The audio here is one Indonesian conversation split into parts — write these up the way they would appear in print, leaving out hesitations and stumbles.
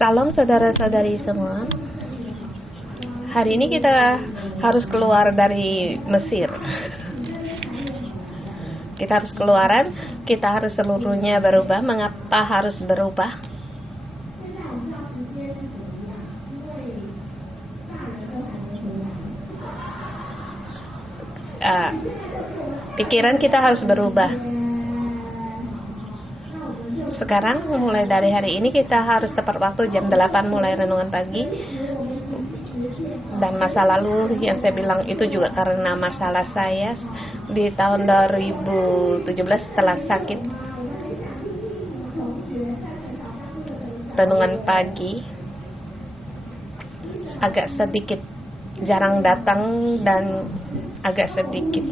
Salam saudara-saudari semua. Hari ini kita harus keluar dari Mesir. Kita harus keluaran, kita harus seluruhnya berubah. Mengapa harus berubah? Pikiran kita harus berubah. Sekarang mulai dari hari ini kita harus tepat waktu jam 8 mulai renungan pagi. Dan masa lalu yang saya bilang itu juga karena masalah saya di tahun 2017 setelah sakit. Renungan pagi agak sedikit jarang datang dan agak sedikit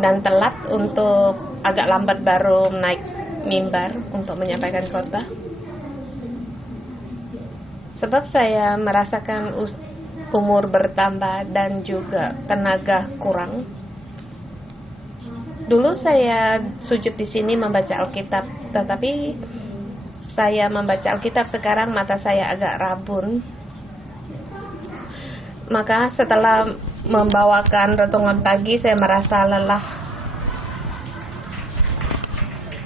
dan telat untuk agak lambat baru naik mimbar untuk menyampaikan khotbah. Sebab saya merasakan umur bertambah dan juga tenaga kurang. Dulu saya sujud di sini membaca Alkitab, tetapi saya membaca Alkitab sekarang mata saya agak rabun. Maka setelah membawakan renungan pagi saya merasa lelah.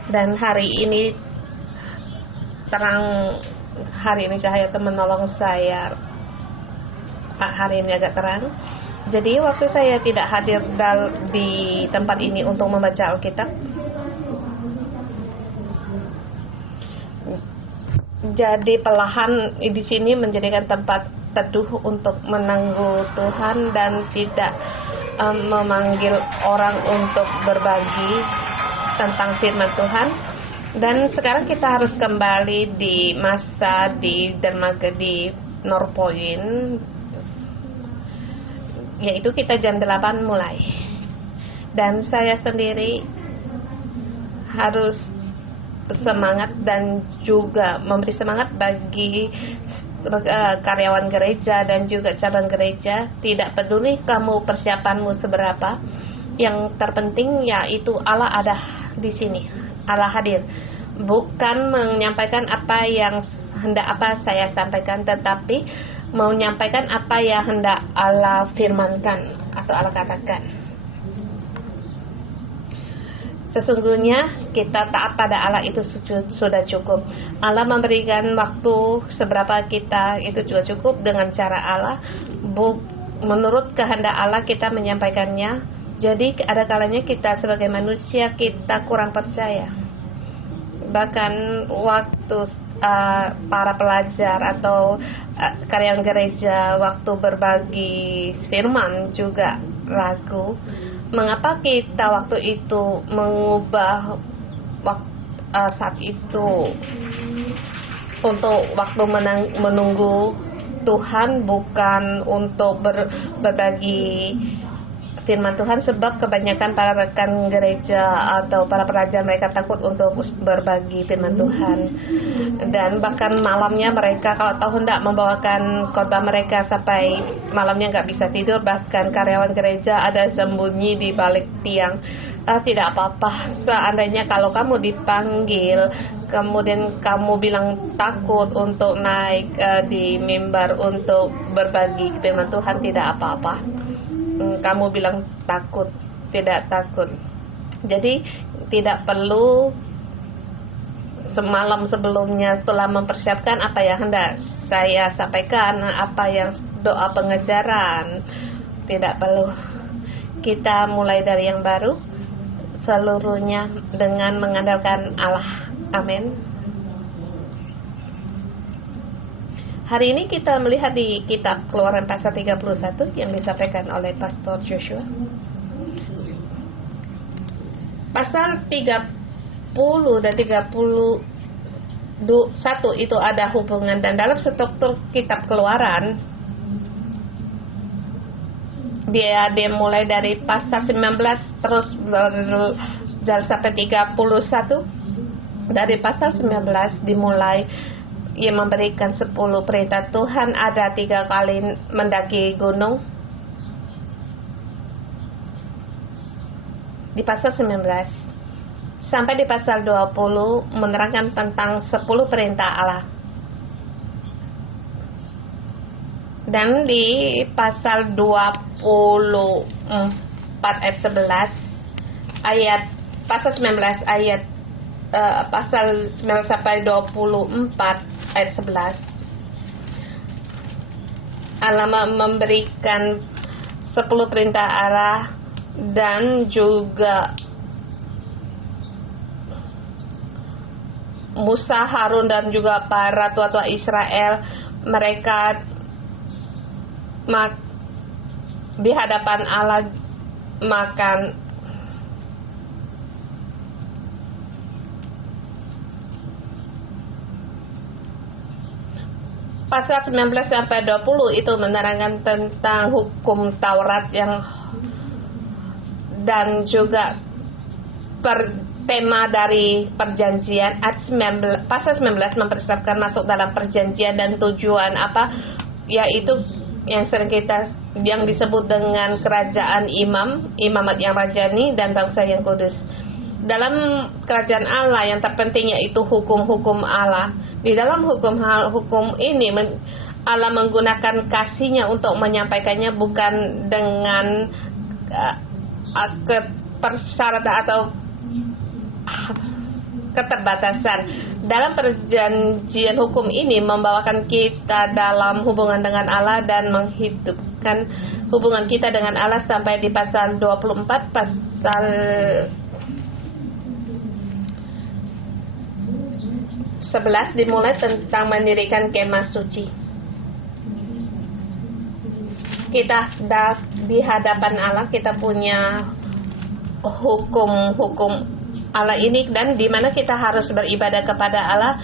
Dan hari ini cahaya Tuhan menolong saya. Hari ini agak terang. Jadi waktu saya tidak hadir di tempat ini untuk membaca Alkitab, jadi perlahan di sini menjadikan tempat teduh untuk menunggu Tuhan dan tidak memanggil orang untuk berbagi tentang firman Tuhan. Dan sekarang kita harus kembali di masa di dermaga di Norpoint, yaitu kita jam 8 mulai. Dan saya sendiri harus bersemangat dan juga memberi semangat bagi karyawan gereja dan juga cabang gereja. Tidak peduli kamu persiapanmu seberapa, yang terpenting yaitu Allah ada di sini, Allah hadir. Bukan menyampaikan apa yang hendak apa saya sampaikan, tetapi menyampaikan apa yang hendak Allah firmankan atau Allah katakan. Sesungguhnya kita taat pada Allah itu sudah cukup. Allah memberikan waktu seberapa kita itu juga cukup dengan cara Allah. Menurut kehendak Allah kita menyampaikannya. Jadi ada kalanya kita sebagai manusia kita kurang percaya. Bahkan waktu para pelajar atau karyawan gereja waktu berbagi firman juga ragu. Mengapa kita waktu itu mengubah saat itu untuk waktu menunggu Tuhan, bukan untuk berbagi firman Tuhan? Sebab kebanyakan para rekan gereja atau para pelajar mereka takut untuk berbagi firman Tuhan. Dan bahkan malamnya mereka kalau tahu hendak membawakan khotbah mereka sampai malamnya nggak bisa tidur. Bahkan karyawan gereja ada sembunyi di balik tiang. Tidak apa-apa, seandainya kalau kamu dipanggil kemudian kamu bilang takut untuk naik di mimbar untuk berbagi firman Tuhan, tidak apa-apa. Kamu bilang takut, tidak takut. Jadi tidak perlu semalam sebelumnya setelah mempersiapkan apa yang hendak saya sampaikan, apa yang doa pengejaran. Tidak perlu. Kita mulai dari yang baru, seluruhnya dengan mengandalkan Allah. Amin. Hari ini kita melihat di kitab Keluaran pasal 31 yang disampaikan oleh Pastor Joshua. Pasal 30 dan 31 itu ada hubungan, dan dalam struktur kitab Keluaran dia mulai dari pasal 19 terus sampai 31. Dari pasal 19 dimulai ia memberikan 10 perintah Tuhan. Ada 3 kali mendaki gunung. Di pasal 19 sampai di pasal 20 menerangkan tentang 10 perintah Allah. Dan di pasal 24 ayat 11, pasal 19 ayat pasal 19 sampai 24 ayat 11, Allah memberikan 10 perintah Allah dan juga Musa, Harun dan juga para tua-tua Israel, mereka di hadapan Allah makan pasal 19 sampai 20 itu menerangkan tentang hukum Taurat dan juga tema dari perjanjian. Pasal 19 mempersiapkan masuk dalam perjanjian dan tujuan apa, yaitu yang disebut dengan kerajaan imamat yang rajani dan bangsa yang kudus. Dalam kerajaan Allah yang terpenting yaitu hukum-hukum Allah. Di dalam hukum ini Allah menggunakan kasih-Nya untuk menyampaikannya, bukan dengan persyaratan atau keterbatasan. Dalam perjanjian hukum ini membawakan kita dalam hubungan dengan Allah dan menghidupkan hubungan kita dengan Allah sampai di pasal 24, pasal 11 dimulai tentang mendirikan kemah suci. Kita di hadapan Allah, kita punya hukum Allah ini, dan di mana kita harus beribadah kepada Allah,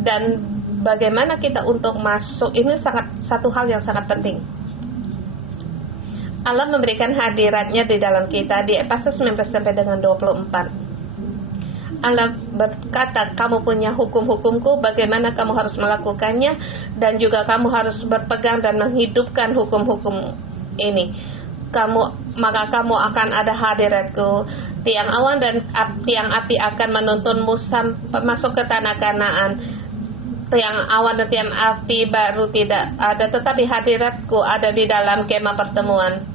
dan bagaimana kita untuk masuk ini satu hal yang sangat penting. Allah memberikan hadiratnya di dalam kita di pasal 19 sampai dengan 24. Allah berkata, kamu punya hukum-hukumku, bagaimana kamu harus melakukannya, dan juga kamu harus berpegang dan menghidupkan hukum-hukum ini. Maka kamu akan ada hadiratku. Tiang awan dan tiang api akan menuntunmu masuk ke tanah Kanaan. Tiang awan dan tiang api baru tidak ada, tetapi hadiratku ada di dalam kemah pertemuan.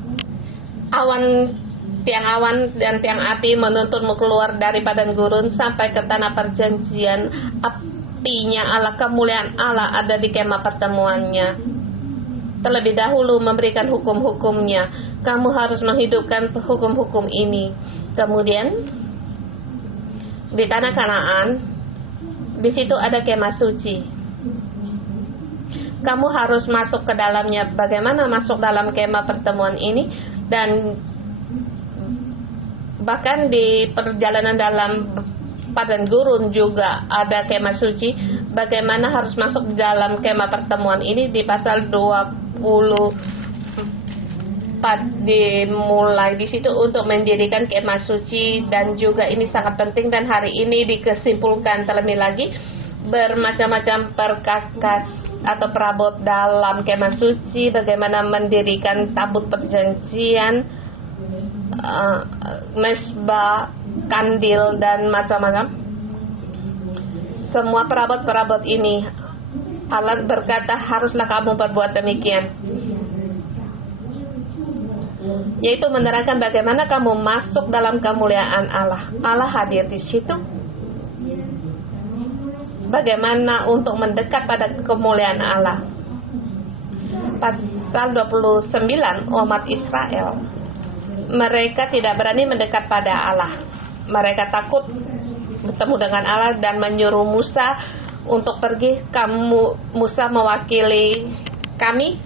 Tiang awan dan tiang api menuntunmu keluar dari padang gurun sampai ke tanah perjanjian. Apinya Allah, kemuliaan Allah ada di kemah pertemuannya. Terlebih dahulu memberikan hukum-hukumnya. Kamu harus menghidupkan hukum-hukum ini. Kemudian di tanah Kanaan, di situ ada kemah suci. Kamu harus masuk ke dalamnya. Bagaimana masuk dalam kemah pertemuan ini? Dan bahkan di perjalanan dalam padang gurun juga ada kemah suci. Bagaimana harus masuk di dalam kemah pertemuan ini? Di pasal 24 dimulai di situ untuk mendirikan kemah suci, dan juga ini sangat penting, dan hari ini dikesimpulkan terlebih lagi bermacam-macam perkakas atau perabot dalam kemah suci, bagaimana mendirikan tabut perjanjian, mesbah, kandil, dan macam-macam. Semua perabot-perabot ini Allah berkata, haruslah kamu berbuat demikian, yaitu menerangkan bagaimana kamu masuk dalam kemuliaan Allah. Allah hadir di situ. Bagaimana untuk mendekat pada kemuliaan Allah. Pasal 29, umat Israel, mereka tidak berani mendekat pada Allah. Mereka takut bertemu dengan Allah dan menyuruh Musa untuk pergi. Musa mewakili kami.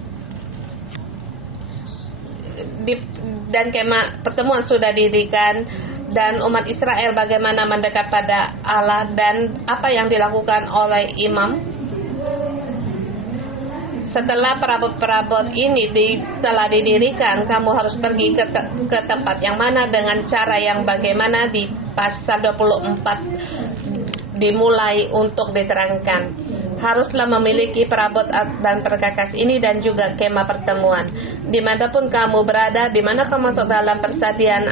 Dan kemah pertemuan sudah didirikan, dan umat Israel bagaimana mendekat pada Allah, dan apa yang dilakukan oleh imam. Setelah perabot-perabot ini telah didirikan, kamu harus pergi ke tempat yang mana, dengan cara yang bagaimana. Di pasal 24 dimulai untuk diterangkan. Haruslah memiliki perabot dan perkakas ini, dan juga kemah pertemuan. Dimanapun kamu berada, dimana kamu masuk dalam persadian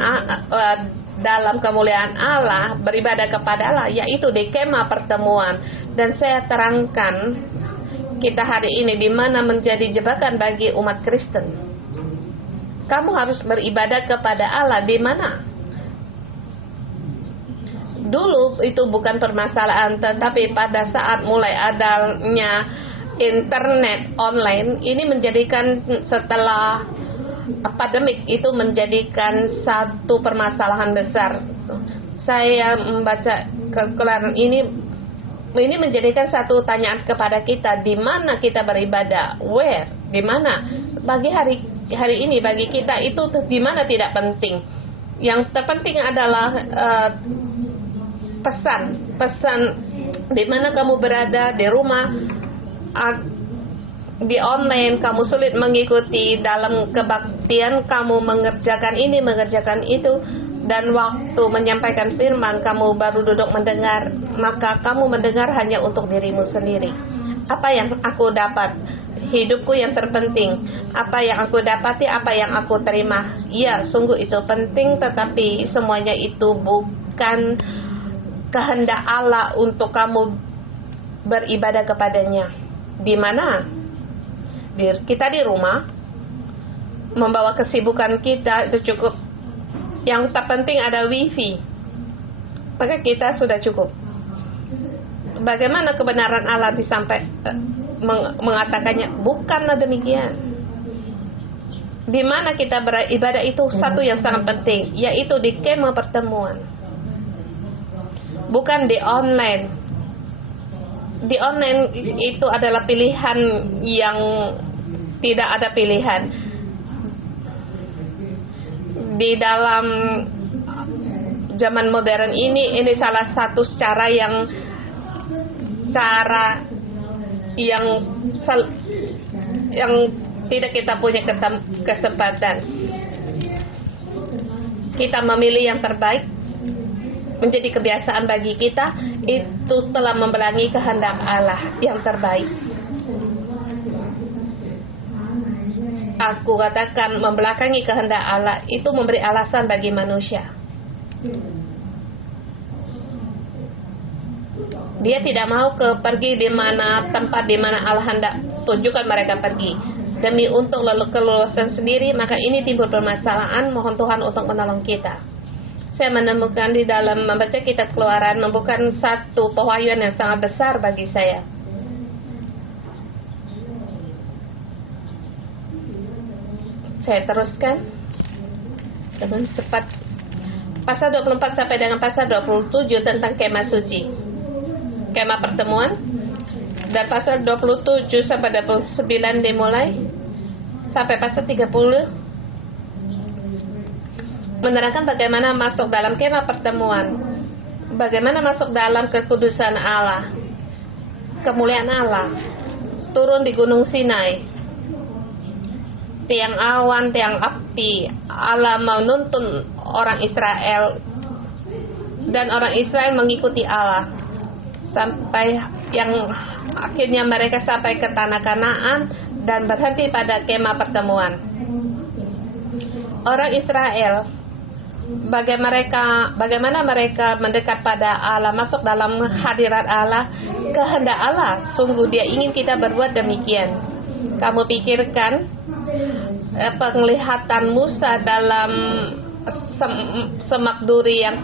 dalam kemuliaan Allah, beribadah kepada Allah, yaitu di kemah pertemuan. Dan saya terangkan kita hari ini, di mana menjadi jebakan bagi umat Kristen. Kamu harus beribadah kepada Allah di mana? Dulu itu bukan permasalahan, tetapi pada saat mulai adanya internet online, ini menjadikan, setelah pandemik itu menjadikan satu permasalahan besar. Saya membaca keluaran ini menjadikan satu tanyaan kepada kita, di mana kita beribadah, where, di mana. Bagi hari ini bagi kita itu di mana tidak penting. Yang terpenting adalah pesan di mana kamu berada, di rumah, di online, kamu sulit mengikuti dalam kebaktian, kamu mengerjakan ini, mengerjakan itu, dan waktu menyampaikan firman kamu baru duduk mendengar, maka kamu mendengar hanya untuk dirimu sendiri. Apa yang aku dapat? Hidupku yang terpenting. Apa yang aku dapati, apa yang aku terima. Ya, sungguh itu penting, tetapi semuanya itu bukan kehendak Allah untuk kamu beribadah kepadanya. Di mana? Kita di rumah, membawa kesibukan kita itu cukup. Yang terpenting ada wifi, maka kita sudah cukup. Bagaimana kebenaran Allah mengatakannya? Bukanlah demikian. Di mana kita beribadah itu satu yang sangat penting, yaitu di kemah pertemuan, bukan di online. Di online itu adalah pilihan yang tidak ada pilihan. Di dalam zaman modern ini salah satu cara yang tidak kita punya kesempatan. Kita memilih yang terbaik menjadi kebiasaan bagi kita, itu telah membelangi kehendak Allah yang terbaik. Aku katakan membelakangi kehendak Allah itu memberi alasan bagi manusia. Dia tidak mau pergi di mana tempat di mana Allah hendak tunjukkan mereka pergi demi untuk kelulusan sendiri, maka ini timbul permasalahan. Mohon Tuhan untuk menolong kita. Saya menemukan di dalam membaca kitab Keluaran bukan satu pewahyuan yang sangat besar bagi saya. Saya teruskan dengan cepat. Pasal 24 sampai dengan pasal 27 tentang kemah suci, kemah pertemuan, dan pasal 27 sampai 29 dimulai sampai pasal 30 menerangkan bagaimana masuk dalam kemah pertemuan, bagaimana masuk dalam kekudusan Allah, kemuliaan Allah turun di Gunung Sinai. Tiang awan, tiang api, Allah menuntun orang Israel, dan orang Israel mengikuti Allah sampai yang akhirnya mereka sampai ke tanah Kanaan dan berhenti pada kemah pertemuan. Orang Israel, bagaimana mereka mendekat pada Allah, masuk dalam hadirat Allah, kehendak Allah. Sungguh Dia ingin kita berbuat demikian. Kamu pikirkan penglihatan Musa dalam semak duri yang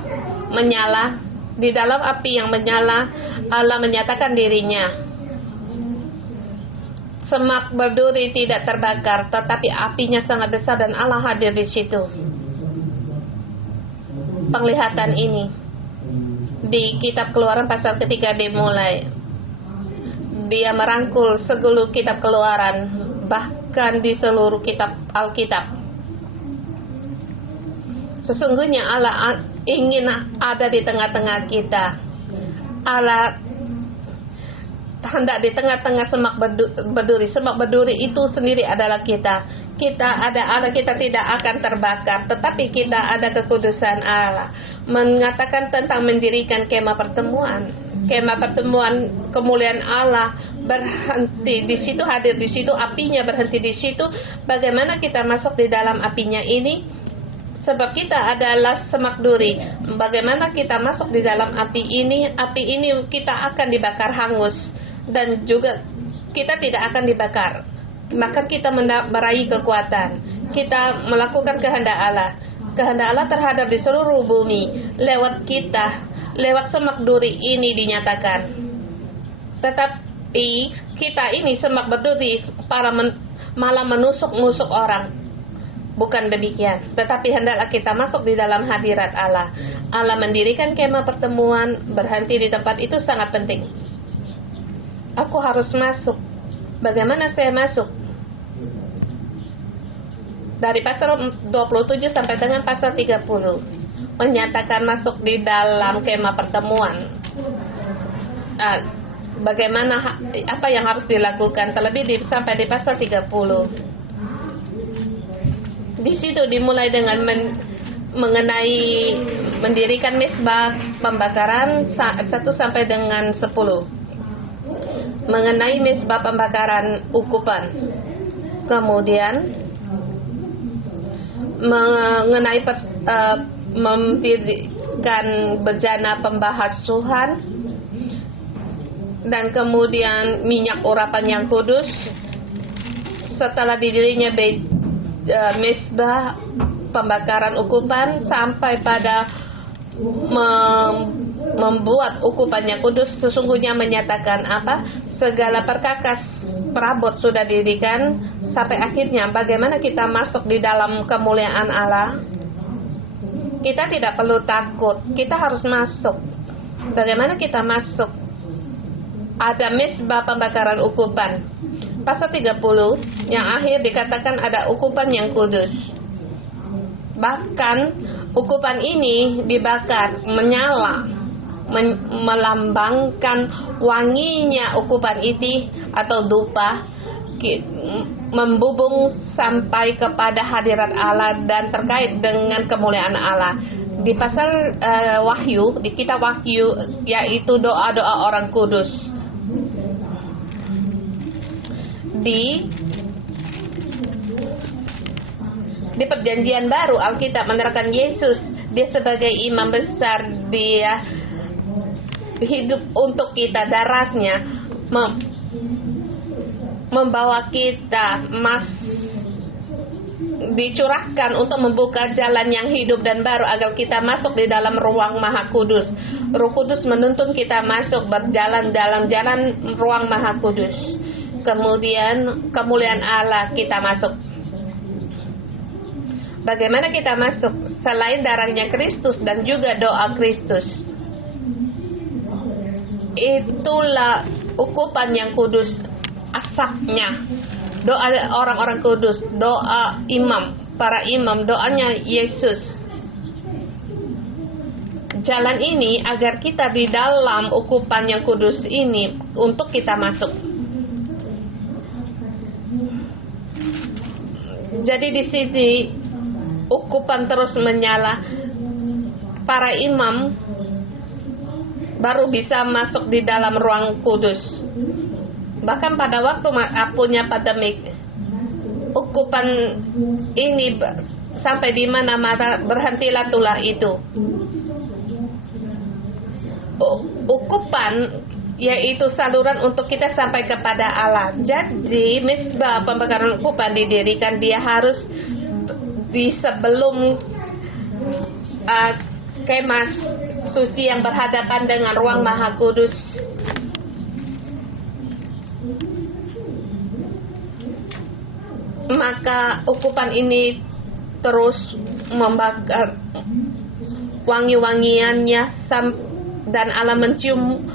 menyala, di dalam api yang menyala, Allah menyatakan dirinya. Semak berduri tidak terbakar, tetapi apinya sangat besar dan Allah hadir di situ. Penglihatan ini di kitab Keluaran pasal ketiga dimulai. Dia merangkul seluruh kitab Keluaran, bahkan di seluruh kitab Alkitab. Sesungguhnya Allah ingin ada di tengah-tengah kita. Allah hendak di tengah-tengah semak berduri. Semak berduri itu sendiri adalah kita. Kita ada Allah, kita tidak akan terbakar, tetapi kita ada kekudusan Allah. Mengatakan tentang mendirikan kemah pertemuan. Kemah pertemuan, kemuliaan Allah berhenti di situ, hadir di situ, apinya berhenti di situ. Bagaimana kita masuk di dalam apinya ini? Sebab kita adalah semak duri. Bagaimana kita masuk di dalam api ini? Api ini kita akan dibakar hangus. Dan juga kita tidak akan dibakar. Maka kita meraih kekuatan. Kita melakukan kehendak Allah. Kehendak Allah terhadap di seluruh bumi lewat kita, lewat semak duri ini dinyatakan. Tetapi kita ini semak berduri malah menusuk-nusuk orang. Bukan demikian, tetapi hendaklah kita masuk di dalam hadirat Allah. Allah mendirikan kemah pertemuan, berhenti di tempat itu sangat penting. Aku harus masuk. Bagaimana saya masuk? Dari pasal 27 sampai dengan pasal 30 menyatakan masuk di dalam kemah pertemuan. Bagaimana, apa yang harus dilakukan, terlebih sampai di pasal 30. Di situ dimulai dengan mengenai mendirikan mezbah pembakaran 1 sampai dengan 10. Mengenai mezbah pembakaran ukupan. Kemudian mengenai mendirikan bejana pembahasuhan, dan kemudian minyak urapan yang kudus. Setelah didirinya mezbah pembakaran ukupan sampai pada membuat ukupan yang kudus, sesungguhnya menyatakan apa? Segala perkakas perabot sudah didirikan sampai akhirnya. Bagaimana kita masuk di dalam kemuliaan Allah? Kita tidak perlu takut, kita harus masuk. Bagaimana kita masuk? Ada mezbah pembakaran ukupan. Pasal 30 yang akhir dikatakan ada ukupan yang kudus. Bahkan ukupan ini dibakar, menyala, melambangkan wanginya ukupan itu atau dupa, membubung sampai kepada hadirat Allah dan terkait dengan kemuliaan Allah. Di pasal Wahyu, di kitab Wahyu, yaitu doa-doa orang kudus. Di perjanjian baru, Alkitab menerangkan Yesus, dia sebagai imam besar, dia hidup untuk kita, darahnya membawa kita dicurahkan untuk membuka jalan yang hidup dan baru agar kita masuk di dalam ruang Maha Kudus. Roh Kudus menuntun kita masuk berjalan dalam jalan ruang Maha Kudus. Kemudian kemuliaan Allah kita masuk. Bagaimana kita masuk? Selain darahnya Kristus dan juga doa Kristus. Itulah ukupan yang kudus, asapnya. Doa orang-orang kudus, doa imam, para imam, doanya Yesus. Jalan ini agar kita di dalam ukupan yang kudus ini untuk kita masuk. Jadi di sini ukupan terus menyala. Para imam baru bisa masuk di dalam ruang kudus. Bahkan pada waktu punya pandemik, ukupan ini sampai di mana-mana berhentilah tulah itu. Ukupan yaitu saluran untuk kita sampai kepada Allah. Jadi mezbah pembakaran ukupan didirikan, dia harus di sebelum kemah suci yang berhadapan dengan ruang Maha Kudus. Maka ukupan ini terus membakar wangi-wangiannya, dan Allah mencium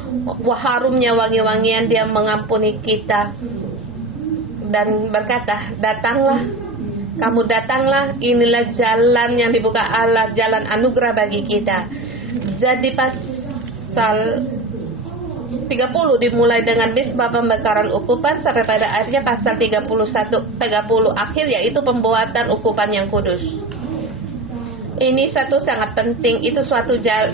harumnya wangi-wangian, dia mengampuni kita dan berkata, datanglah, kamu datanglah, inilah jalan yang dibuka Allah, jalan anugerah bagi kita. Jadi pasal 30 dimulai dengan mezbah pembakaran ukupan sampai pada akhirnya pasal 30 akhir, yaitu pembuatan ukupan yang kudus. Ini satu sangat penting, itu satu jalan,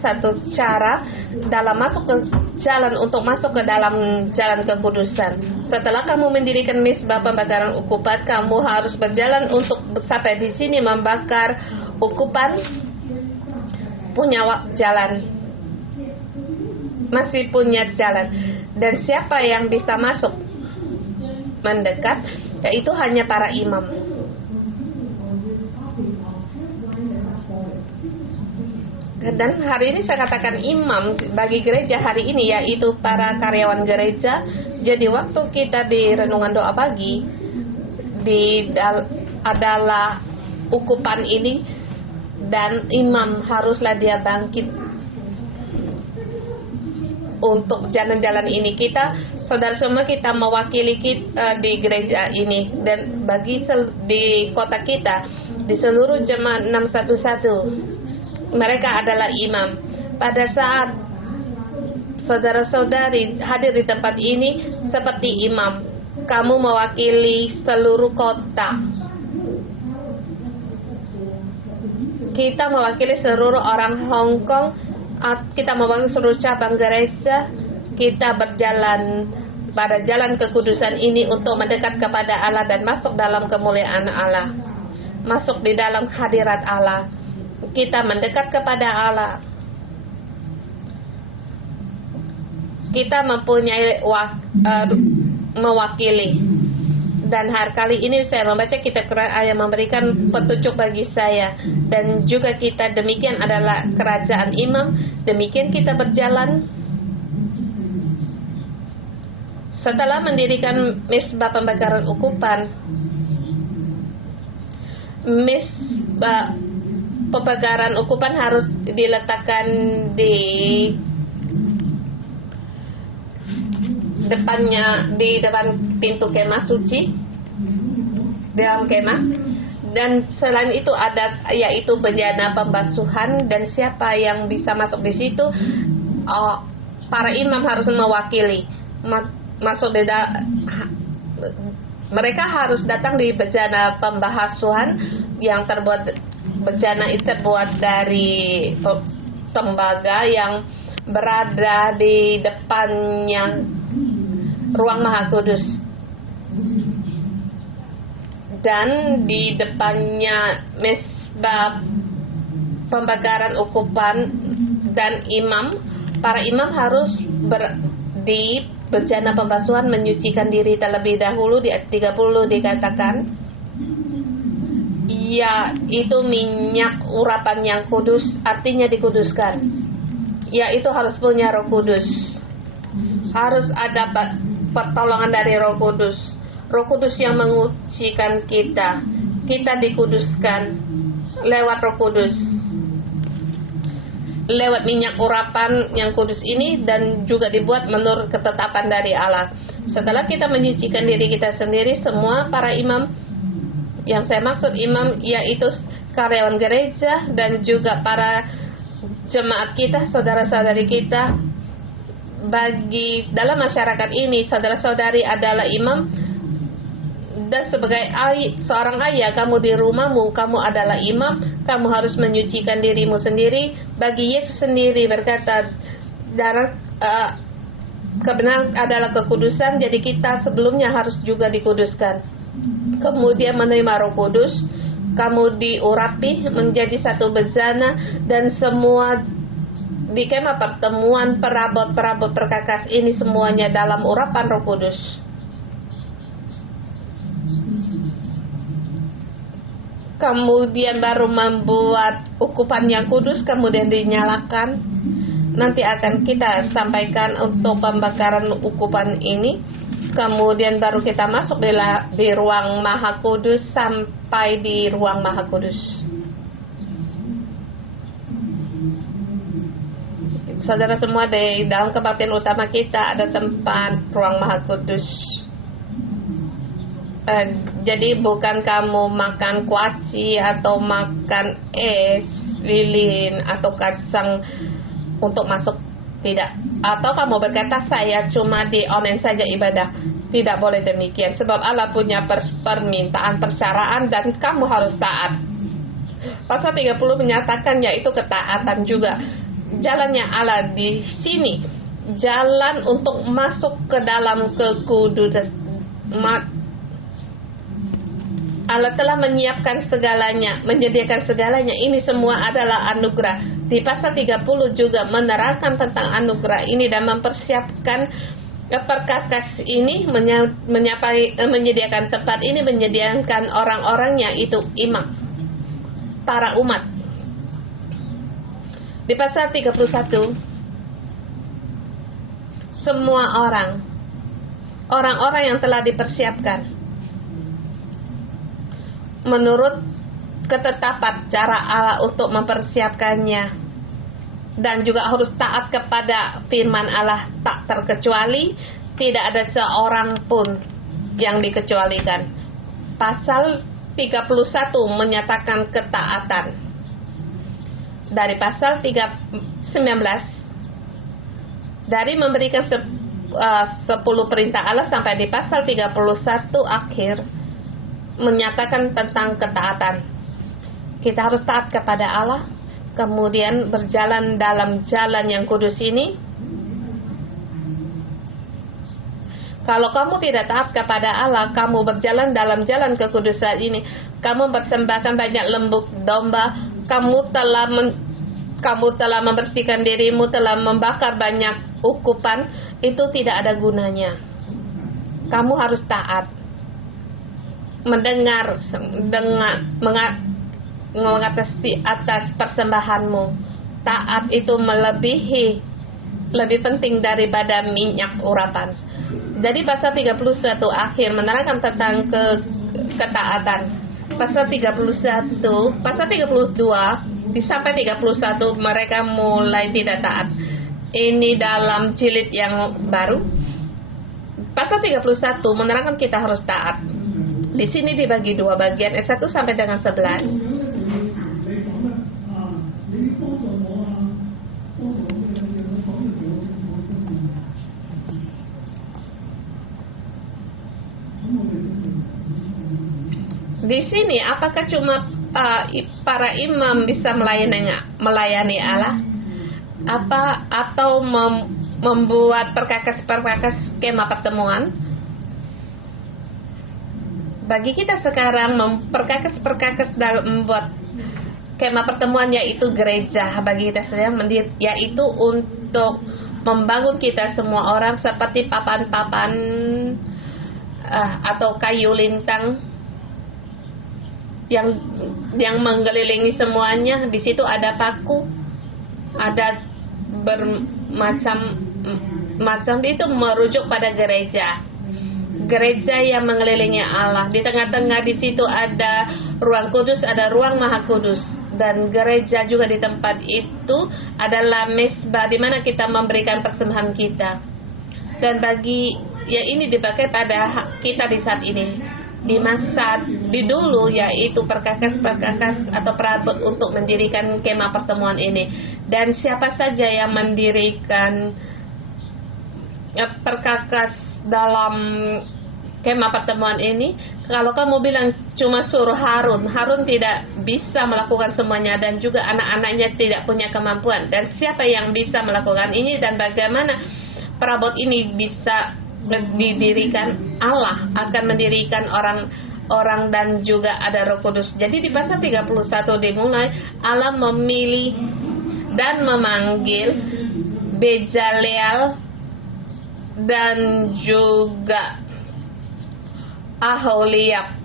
satu cara dalam masuk ke jalan untuk masuk ke dalam jalan kekudusan. Setelah kamu mendirikan mezbah pembakaran ukupan, kamu harus berjalan untuk sampai di sini membakar ukupan, punya jalan, masih punya jalan. Dan siapa yang bisa masuk mendekat, yaitu hanya para imam. Dan hari ini saya katakan imam bagi gereja hari ini, yaitu para karyawan gereja. Jadi waktu kita di renungan doa pagi adalah ukupan ini, dan imam haruslah dia bangkit untuk jalan-jalan ini. Kita, saudara semua, kita mewakili kita di gereja ini, dan bagi di kota kita, di seluruh jemaat 611, mereka adalah imam. Pada saat saudara-saudari hadir di tempat ini seperti imam, kamu mewakili seluruh kota. Kita mewakili seluruh orang Hong Kong, kita mewakili seluruh cabang gereja. Kita berjalan pada jalan kekudusan ini untuk mendekat kepada Allah dan masuk dalam kemuliaan Allah, masuk di dalam hadirat Allah. Kita mendekat kepada Allah. Kita mempunyai mewakili. Dan hari kali ini saya membaca kitab Quran yang memberikan petunjuk bagi saya. Dan juga kita demikian adalah kerajaan imam. Demikian kita berjalan. Setelah mendirikan misbah pembakaran ukupan, pembakaran ukupan harus diletakkan di depan pintu kemah suci, dalam kemah. Dan selain itu ada yaitu bejana pembasuhan, dan siapa yang bisa masuk di situ, para imam harus mewakili masuk di mereka harus datang di bejana pembasuhan yang bejana itu terbuat dari tembaga yang berada di depannya ruang Maha Kudus, dan di depannya mesbah pembakaran ukupan. Dan para imam harus di bejana pembasuhan menyucikan diri terlebih dahulu. Di ayat 30 dikatakan, yaitu minyak urapan yang kudus, artinya dikuduskan, yaitu harus punya Roh Kudus, harus ada pertolongan dari Roh Kudus. Roh Kudus yang mengucikan kita dikuduskan lewat Roh Kudus, lewat minyak urapan yang kudus ini, dan juga dibuat menurut ketetapan dari Allah. Setelah kita menyucikan diri kita sendiri, semua para imam, yang saya maksud imam yaitu karyawan gereja dan juga para jemaat kita, saudara-saudari kita, bagi dalam masyarakat ini, saudara-saudari adalah imam. Dan sebagai seorang ayah, kamu di rumahmu, kamu adalah imam. Kamu harus menyucikan dirimu sendiri. Bagi Yesus sendiri berkata, kebenaran adalah kekudusan. Jadi kita sebelumnya harus juga dikuduskan. Kemudian menerima Roh Kudus, kamu diurapi menjadi satu bejana, dan semua di kemah pertemuan, perabot-perabot perkakas ini semuanya dalam urapan Roh Kudus. Kemudian baru membuat ukupan yang kudus, kemudian dinyalakan. Nanti akan kita sampaikan untuk pembakaran ukupan ini. Kemudian baru kita masuk di ruang Maha Kudus, sampai di ruang Maha Kudus. Saudara semua, di dalam kebaktian utama kita ada tempat ruang Maha Kudus. Jadi bukan kamu makan kuaci atau makan es lilin atau kacang untuk masuk, tidak. Atau kamu berkata, saya cuma di online saja ibadah. Tidak boleh demikian, sebab Allah punya permintaan persyaraan dan kamu harus taat. Pasal 30 menyatakan yaitu ketaatan juga. Jalannya Allah di sini, jalan untuk masuk ke dalam kekudusan. Allah telah menyiapkan segalanya, menyediakan segalanya. Ini semua adalah anugerah. Di pasal 30 juga menerangkan tentang anugerah ini dan mempersiapkan Perkakas ini menyediakan tempat ini, menyediakan orang-orangnya, itu imam, para umat. Di pasal 31, semua orang-orang yang telah dipersiapkan menurut ketetapan cara Allah untuk mempersiapkannya, dan juga harus taat kepada firman Allah tak terkecuali, tidak ada seorang pun yang dikecualikan. Pasal 31 menyatakan ketaatan. Dari pasal 19, dari memberikan 10 perintah Allah sampai di pasal 31 akhir menyatakan tentang ketaatan. Kita harus taat kepada Allah, kemudian berjalan dalam jalan yang kudus ini. Kalau kamu tidak taat kepada Allah, kamu berjalan dalam jalan kekudusan ini, kamu persembahkan banyak lembu domba, kamu telah membersihkan dirimu, telah membakar banyak ukupan, itu tidak ada gunanya. Kamu harus taat, mengatasi atas persembahanmu. Taat itu lebih penting daripada minyak urapan. Jadi pasal 31 akhir menerangkan tentang ketaatan. Pasal 31, pasal 32 sampai 31 mereka mulai tidak taat. Ini dalam jilid yang baru. Pasal 31 menerangkan kita harus taat. Di sini dibagi dua bagian, 1 sampai dengan 11. Di sini apakah cuma para imam bisa melayani Allah, atau membuat perkakas kemah pertemuan? Bagi kita sekarang perkakas dalam membuat kemah pertemuan, yaitu gereja bagi kita sekarang, yaitu untuk membangun kita semua orang seperti papan-papan atau kayu lintang yang mengelilingi semuanya. Di situ ada paku, ada bermacam-macam. Itu merujuk pada gereja yang mengelilingi Allah. Di tengah-tengah di situ ada ruang kudus, ada ruang maha kudus, dan gereja juga di tempat itu adalah mesbah di mana kita memberikan persembahan kita. Dan ini dipakai pada kita di saat ini. Di dulu, yaitu perkakas atau perabot untuk mendirikan kemah pertemuan ini. Dan siapa saja yang mendirikan perkakas dalam kemah pertemuan ini, kalau kamu bilang cuma suruh Harun tidak bisa melakukan semuanya, dan juga anak-anaknya tidak punya kemampuan. Dan siapa yang bisa melakukan ini, dan bagaimana perabot ini bisa didirikan? Allah akan mendirikan orang dan juga ada Roh Kudus. Jadi di pasal 31 dimulai, Allah memilih dan memanggil Bezalel dan juga Aholiab.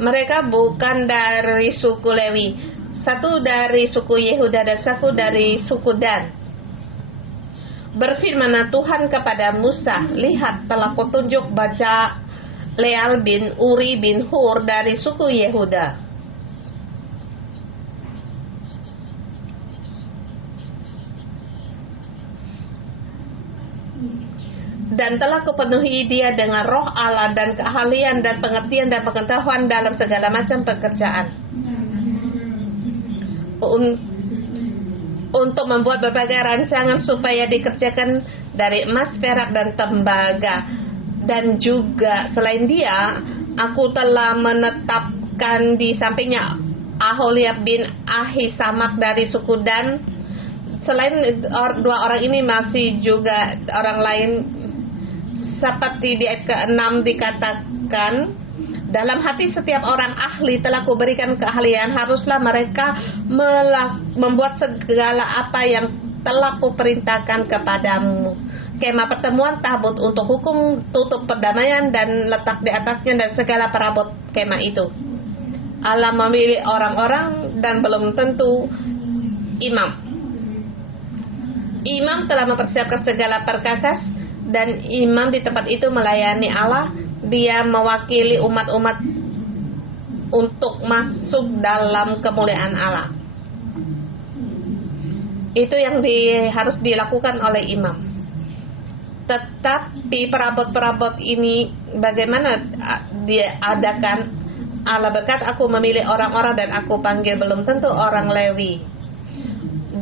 Mereka bukan dari suku Lewi, satu dari suku Yehuda dan satu dari suku Dan. Berfirmanlah Tuhan kepada Musa, lihat, telah kutunjuk Bezaleel bin Uri bin Hur dari suku Yehuda. Dan telah kupenuhi dia dengan roh Allah dan keahlian dan pengertian dan pengetahuan dalam segala macam pekerjaan, untuk membuat berbagai rancangan supaya dikerjakan dari emas, perak, dan tembaga. Dan juga selain dia, aku telah menetapkan di sampingnya Aholiab bin Ahisamak dari suku Dan. Selain dua orang ini masih juga orang lain, seperti di ayat ke-6 dikatakan, dalam hati setiap orang ahli telah kuberikan keahlian, haruslah mereka membuat segala apa yang telah kuperintahkan kepadamu. kemah pertemuan, tabut untuk hukum, tutup perdamaian, dan letak di atasnya dan segala perabot kemah itu. Allah memilih orang-orang dan belum tentu imam. Imam telah mempersiapkan segala perkakas, dan imam di tempat itu melayani Allah. Dia mewakili umat-umat untuk masuk dalam kemuliaan Allah. Itu yang harus dilakukan oleh imam. Tetapi perabot-perabot ini bagaimana dia adakan? Allah berkata, aku memilih orang-orang dan aku panggil belum tentu orang Lewi.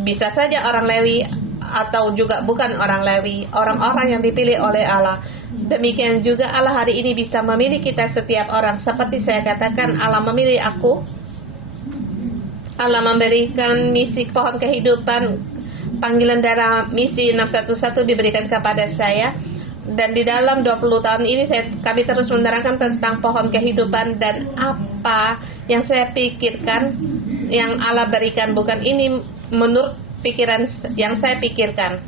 Bisa saja orang Lewi atau juga bukan orang Lewi, orang-orang yang dipilih oleh Allah. Demikian juga Allah hari ini bisa memilih kita setiap orang. Seperti saya katakan, Allah memilih aku. Allah memberikan misi pohon kehidupan, panggilan darah misi 611 diberikan kepada saya. Dan di dalam 20 tahun ini kami terus menerangkan tentang pohon kehidupan, dan apa yang saya pikirkan yang Allah berikan bukan ini menurut pikiran yang saya pikirkan.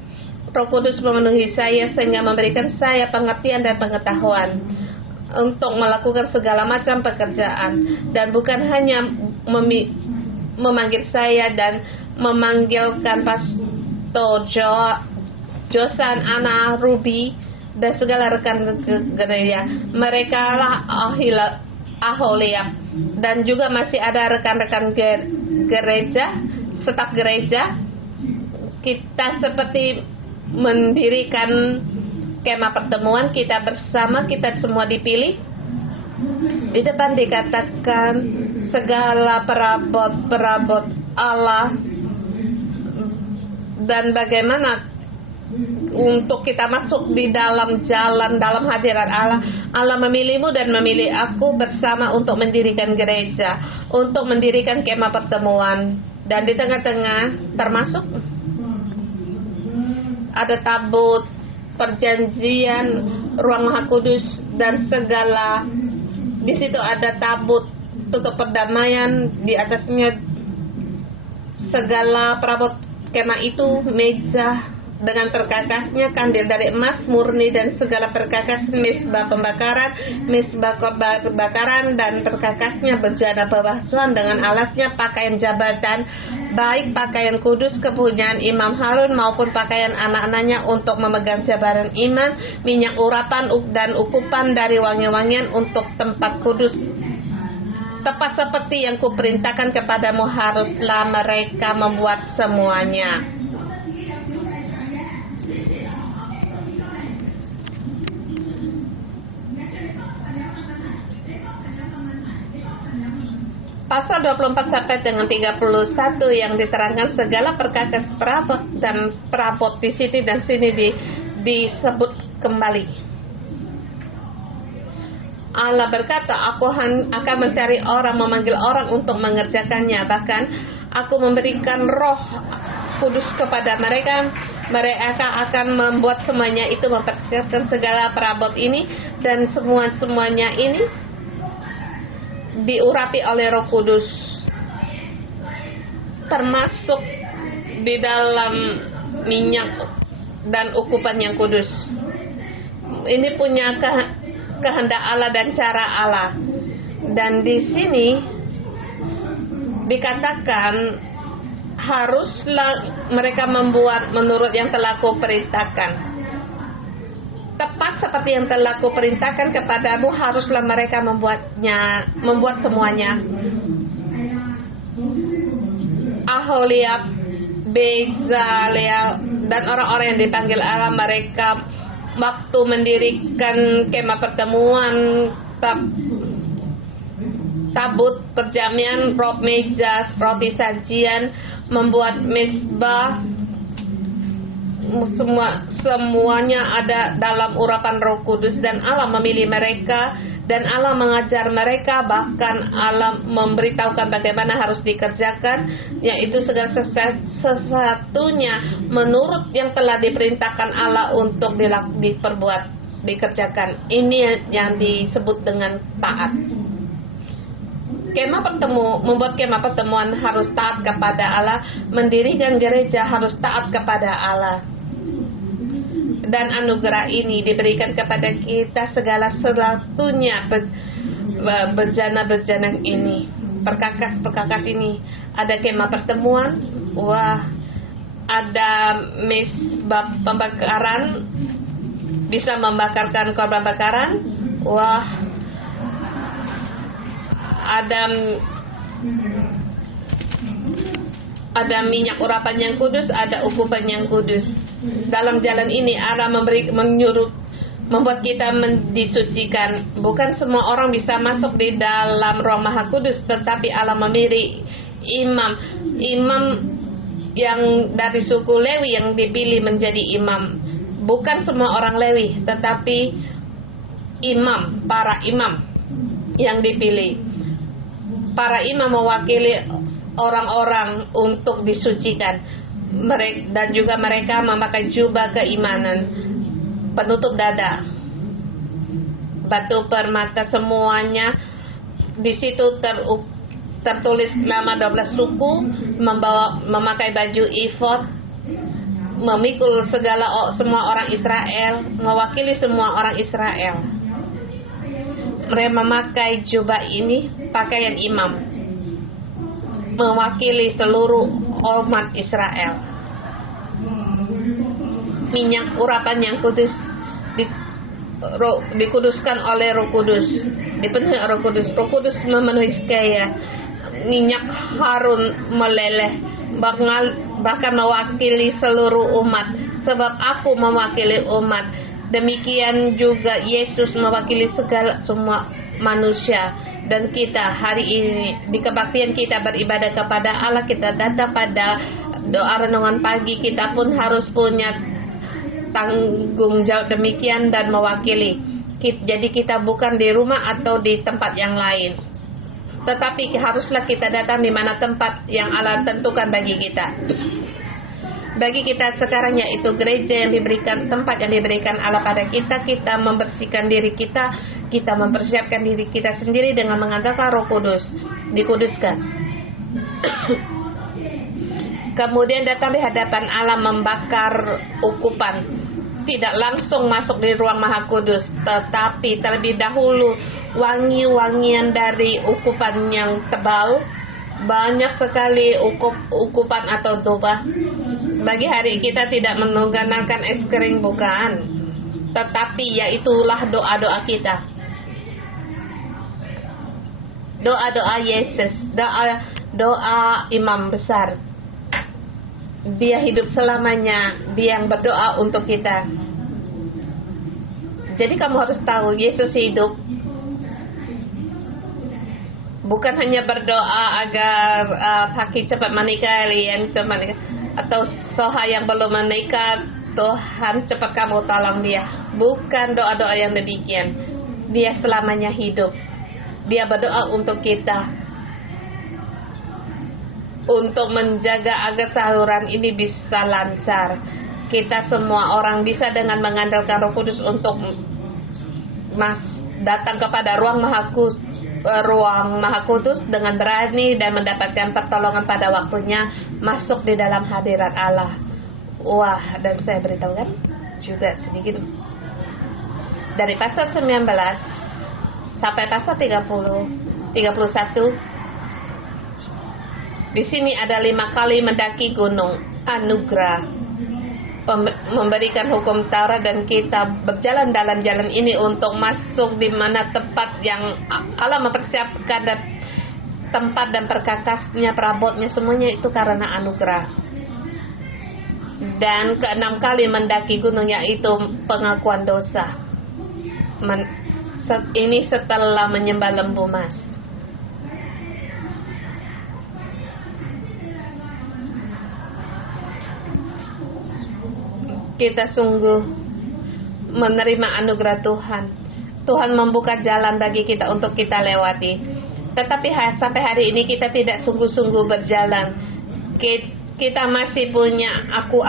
Roh Kudus memenuhi saya sehingga memberikan saya pengertian dan pengetahuan untuk melakukan segala macam pekerjaan, dan bukan hanya memanggil saya dan memanggilkan Pastor Josan, Ana, Ruby, dan segala rekan gereja. Mereka lah aholiap, dan juga masih ada rekan-rekan gereja, staf gereja. Kita seperti mendirikan kemah pertemuan, kita bersama, kita semua dipilih. Di depan dikatakan segala perabot Allah, dan bagaimana untuk kita masuk di dalam jalan dalam hadirat Allah. Allah memilihmu dan memilih aku bersama untuk mendirikan gereja, untuk mendirikan kemah pertemuan. Dan di tengah-tengah termasuk ada tabut perjanjian, ruang Maha Kudus, dan segala. Di situ ada tabut tutup perdamaian, di atasnya segala perabot kemah itu, meja dengan perkakasnya, kandil dari emas murni dan segala perkakas, misbah pembakaran, misbah kebakaran dan perkakasnya, bejana pembasuhan dengan alasnya, pakaian jabatan, baik pakaian kudus kepunyaan Imam Harun maupun pakaian anak-anaknya untuk memegang jabatan iman, minyak urapan dan ukupan dari wangi-wangian untuk tempat kudus. Tepat seperti yang kuperintahkan kepadamu haruslah mereka membuat semuanya. Pasal 24 sampai dengan 31 yang diterangkan segala perkakas perabot dan perabot di sini dan sini disebut kembali. Allah berkata, aku akan mencari orang, memanggil orang untuk mengerjakannya. Bahkan aku memberikan roh kudus kepada mereka. Mereka akan membuat semuanya itu, mempersiapkan segala perabot ini, dan semuanya ini diurapi oleh Roh Kudus, termasuk di dalam minyak dan ukupan yang kudus. Ini punya kehendak Allah dan cara Allah. Dan di sini dikatakan haruslah mereka membuat menurut yang telah kuperintahkan. Tepat seperti yang telah kuperintahkan kepadamu, haruslah mereka membuat semuanya. Aholiab, Bezalel, dan orang-orang yang dipanggil Allah, mereka waktu mendirikan kemah pertemuan, tabut perjamuan, rob meja, roti sajian, membuat misbah, semuanya ada dalam urapan Roh Kudus. Dan Allah memilih mereka, dan Allah mengajar mereka, bahkan Allah memberitahukan bagaimana harus dikerjakan, yaitu segala sesuatunya menurut yang telah diperintahkan Allah untuk dikerjakan. Ini yang disebut dengan taat. Membuat kemah pertemuan harus taat kepada Allah, mendirikan gereja harus taat kepada Allah. dan anugerah ini diberikan kepada kita segala sesuatunya, bejana-bejana ini, perkakas-perkakas ini. Ada kemah pertemuan, wah, ada mesbah pembakaran, bisa membakarkan korban bakaran, wah, ada minyak urapan yang kudus, ada ukupan yang kudus. Dalam jalan ini Allah membuat kita disucikan. Bukan semua orang bisa masuk di dalam Ruang Maha Kudus, tetapi Allah memilih imam yang dari suku Lewi yang dipilih menjadi imam. Bukan semua orang Lewi, tetapi para imam yang dipilih. Para imam mewakili orang-orang untuk disucikan. Dan juga mereka memakai jubah keimanan, penutup dada, batu permata, semuanya. Di situ tertulis nama 12 suku, memakai baju efod, memikul semua orang Israel, mewakili semua orang Israel. Mereka memakai jubah ini, pakaian imam, mewakili seluruh umat Israel. Minyak urapan yang kudus dikuduskan oleh Roh Kudus, dipenuhi Roh Kudus. Roh Kudus memenuhi sekaya. Minyak Harun meleleh, bahkan mewakili seluruh umat, sebab aku mewakili umat. Demikian juga Yesus mewakili semua manusia. Dan kita hari ini di kebaktian kita beribadah kepada Allah, kita datang pada doa renungan pagi, kita pun harus punya tanggung jawab demikian dan mewakili. Jadi kita bukan di rumah atau di tempat yang lain, tetapi haruslah kita datang di mana tempat yang Allah tentukan bagi kita. Bagi kita sekarang yaitu gereja yang diberikan, tempat yang diberikan Allah pada kita. Kita membersihkan diri kita, kita mempersiapkan diri kita sendiri dengan mengandalkan Roh Kudus, dikuduskan. Kemudian datang di hadapan Allah membakar ukupan. Tidak langsung masuk di Ruang Maha Kudus, tetapi terlebih dahulu wangi-wangian dari ukupan yang tebal. Banyak sekali ukupan atau doba. Bagi hari kita tidak menggunakan es kering, bukan, tetapi yaitulah doa-doa kita, doa-doa Yesus, doa imam besar. Dia hidup selamanya, dia yang berdoa untuk kita. Jadi kamu harus tahu, Yesus hidup. Bukan hanya berdoa agar Haki cepat menikah, yang cepat menikah, atau Soha yang belum menikah, Tuhan cepat kamu tolong dia. Bukan doa-doa yang demikian. Dia selamanya hidup. Dia berdoa untuk kita, untuk menjaga agar saluran ini bisa lancar. Kita semua orang bisa dengan mengandalkan Roh Kudus untuk datang kepada ruang Maha Kudus dengan berani dan mendapatkan pertolongan pada waktunya, masuk di dalam hadirat Allah. Wah, dan saya beritahukan juga sedikit dari pasal 19 sampai pasal 31. Di sini ada 5 kali mendaki gunung anugerah, memberikan hukum Taurat, dan kita berjalan dalam jalan ini untuk masuk di mana tempat yang Allah mempersiapkan, dan tempat dan perkakasnya, perabotnya, semuanya itu karena anugerah. Dan ke-6 kali mendaki gunung, yaitu pengakuan dosa. Ini setelah menyembah lembu emas. Kita sungguh menerima anugerah Tuhan. Tuhan membuka jalan bagi kita untuk kita lewati. Tetapi sampai hari ini kita tidak sungguh-sungguh berjalan. Kita masih punya aku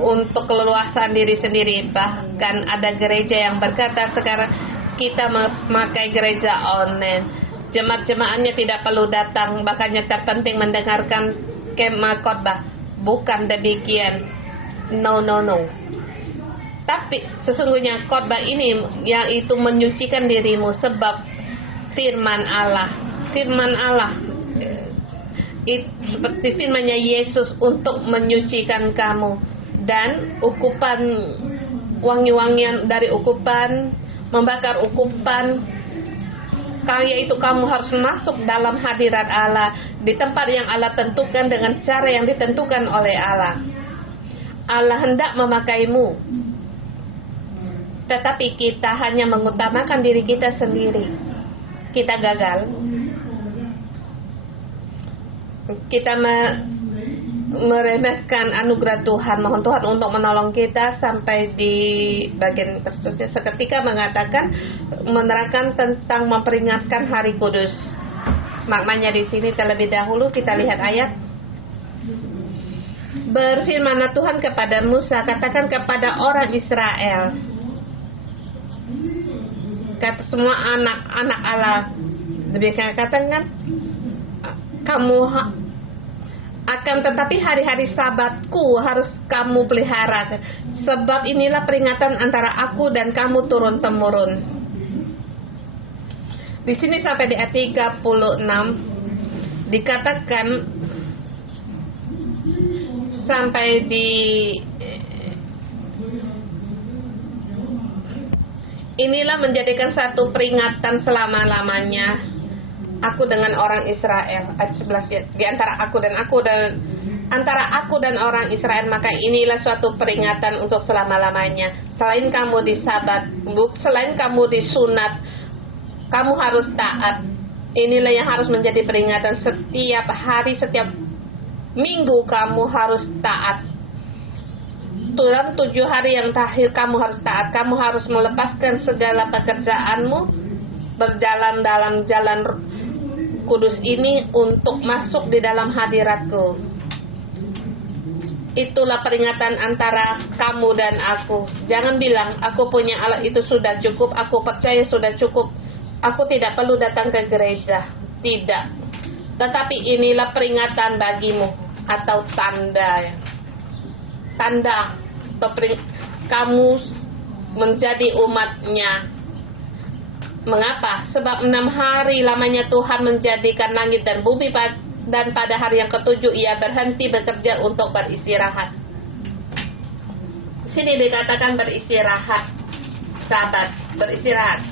untuk keleluasan diri sendiri. Bahkan ada gereja yang berkata sekarang kita memakai gereja online. Jemaat-jemaatnya tidak perlu datang, bahkan yang terpenting mendengarkan kemah khotbah. Bukan demikian. No. Tapi sesungguhnya khotbah ini yang itu menyucikan dirimu, sebab firman Allah seperti firman-Nya Yesus untuk menyucikan kamu, dan ukupan wangi-wangian dari ukupan, membakar ukupan, yaitu kamu harus masuk dalam hadirat Allah di tempat yang Allah tentukan dengan cara yang ditentukan oleh Allah. Allah hendak memakaimu, tetapi kita hanya mengutamakan diri kita sendiri. Kita gagal. Kita meremehkan anugerah Tuhan. Mohon Tuhan untuk menolong kita sampai di bagian seterusnya. Seketika mengatakan, menerangkan tentang memperingatkan hari kudus. Maknanya di sini terlebih dahulu kita lihat ayat. Berfirmanlah Tuhan kepada Musa, katakan kepada orang Israel, kata semua anak-anak Allah, demikian katakan, kamu akan tetapi hari-hari sabatku harus kamu pelihara, sebab inilah peringatan antara aku dan kamu turun-temurun. Di sini sampai di ayat 36 dikatakan sampai di inilah menjadikan satu peringatan selama-lamanya aku dengan orang Israel. Ayat 11 ya. Di antara aku dan orang Israel, maka inilah suatu peringatan untuk selama-lamanya. Selain kamu disabat, selain kamu disunat, kamu harus taat. Inilah yang harus menjadi peringatan setiap hari, setiap minggu kamu harus taat. Dalam 7 hari yang terakhir kamu harus taat. Kamu harus melepaskan segala pekerjaanmu, berjalan dalam jalan kudus ini untuk masuk di dalam hadiratku. Itulah peringatan antara kamu dan aku. Jangan bilang, aku punya Allah itu sudah cukup, aku percaya sudah cukup, aku tidak perlu datang ke gereja. Tidak. Tetapi inilah peringatan bagimu, atau tanda atau kamu menjadi umatnya. Mengapa? Sebab 6 hari lamanya Tuhan menjadikan langit dan bumi, dan pada hari yang ke-7 ia berhenti bekerja untuk beristirahat. Sini dikatakan beristirahat, sabat, beristirahat,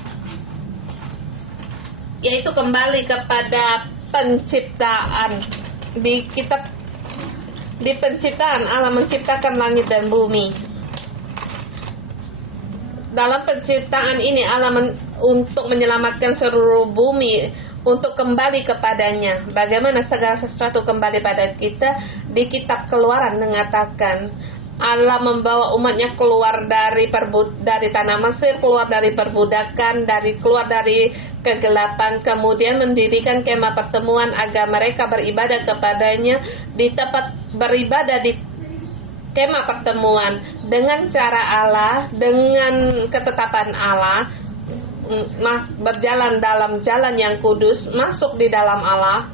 yaitu kembali kepada penciptaan. Di kitab di penciptaan, Allah menciptakan langit dan bumi. Dalam penciptaan ini Allah untuk menyelamatkan seluruh bumi, untuk kembali kepadanya. Bagaimana segala sesuatu kembali pada kita? Di kitab Keluaran mengatakan Allah membawa umatnya keluar dari tanah Mesir, keluar dari perbudakan, keluar dari kegelapan, kemudian mendirikan kemah pertemuan agar mereka beribadah kepadanya di tempat beribadah di kemah pertemuan dengan cara Allah, dengan ketetapan Allah, berjalan dalam jalan yang kudus, masuk di dalam Allah.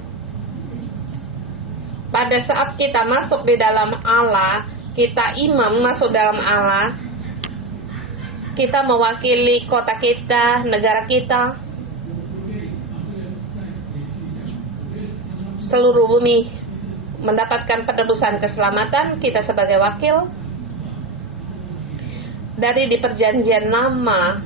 Pada saat kita masuk di dalam Allah, kita imam masuk dalam Allah, kita mewakili kota kita, negara kita, seluruh bumi mendapatkan penebusan keselamatan. Kita sebagai wakil dari di perjanjian lama,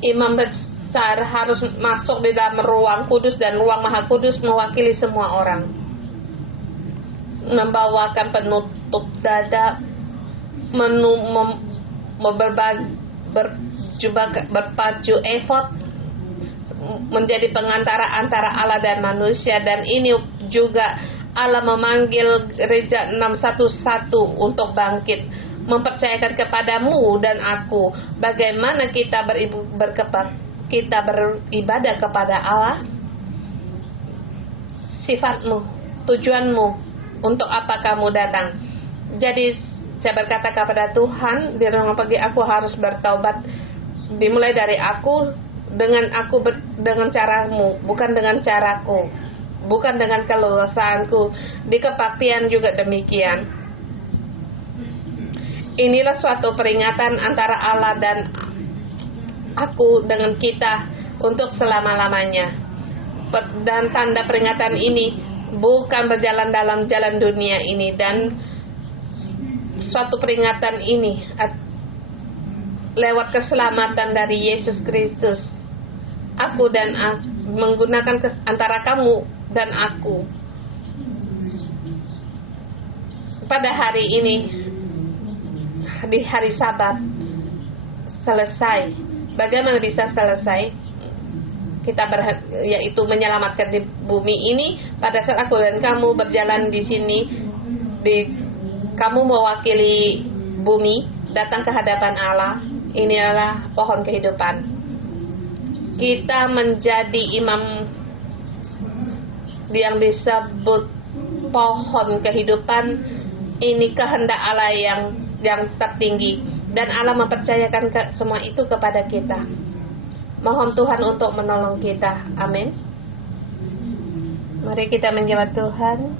imam besar harus masuk di dalam ruang kudus dan ruang maha kudus, mewakili semua orang, membawakan penutup dada, berpacu efod, menjadi pengantara antara Allah dan manusia. Dan ini juga Allah memanggil gereja 611 untuk bangkit, mempercayakan kepadamu dan aku bagaimana kita beribadah kepada Allah, sifatmu, tujuanmu, untuk apa kamu datang. Jadi saya berkata kepada Tuhan di ruang pagi, aku harus bertaubat, dimulai dari aku, dengan caramu, bukan dengan caraku, bukan dengan keleluasaanku. Di kebaktian juga demikian. inilah suatu peringatan antara Allah dan aku dengan kita untuk selama-lamanya. Dan tanda peringatan ini bukan berjalan dalam jalan dunia ini, dan suatu peringatan ini lewat keselamatan dari Yesus Kristus. Aku dan menggunakan antara kamu dan aku. Pada hari ini, di hari Sabat, selesai. Bagaimana bisa selesai? Kita yaitu menyelamatkan di bumi ini. Pada saat aku dan kamu berjalan di sini, kamu mewakili bumi, datang ke hadapan Allah. Inilah pohon kehidupan. Kita menjadi imam yang disebut pohon kehidupan. Ini kehendak Allah yang tertinggi, dan Allah mempercayakan semua itu kepada kita. Mohon Tuhan untuk menolong kita. Amin. Mari kita menjawab Tuhan.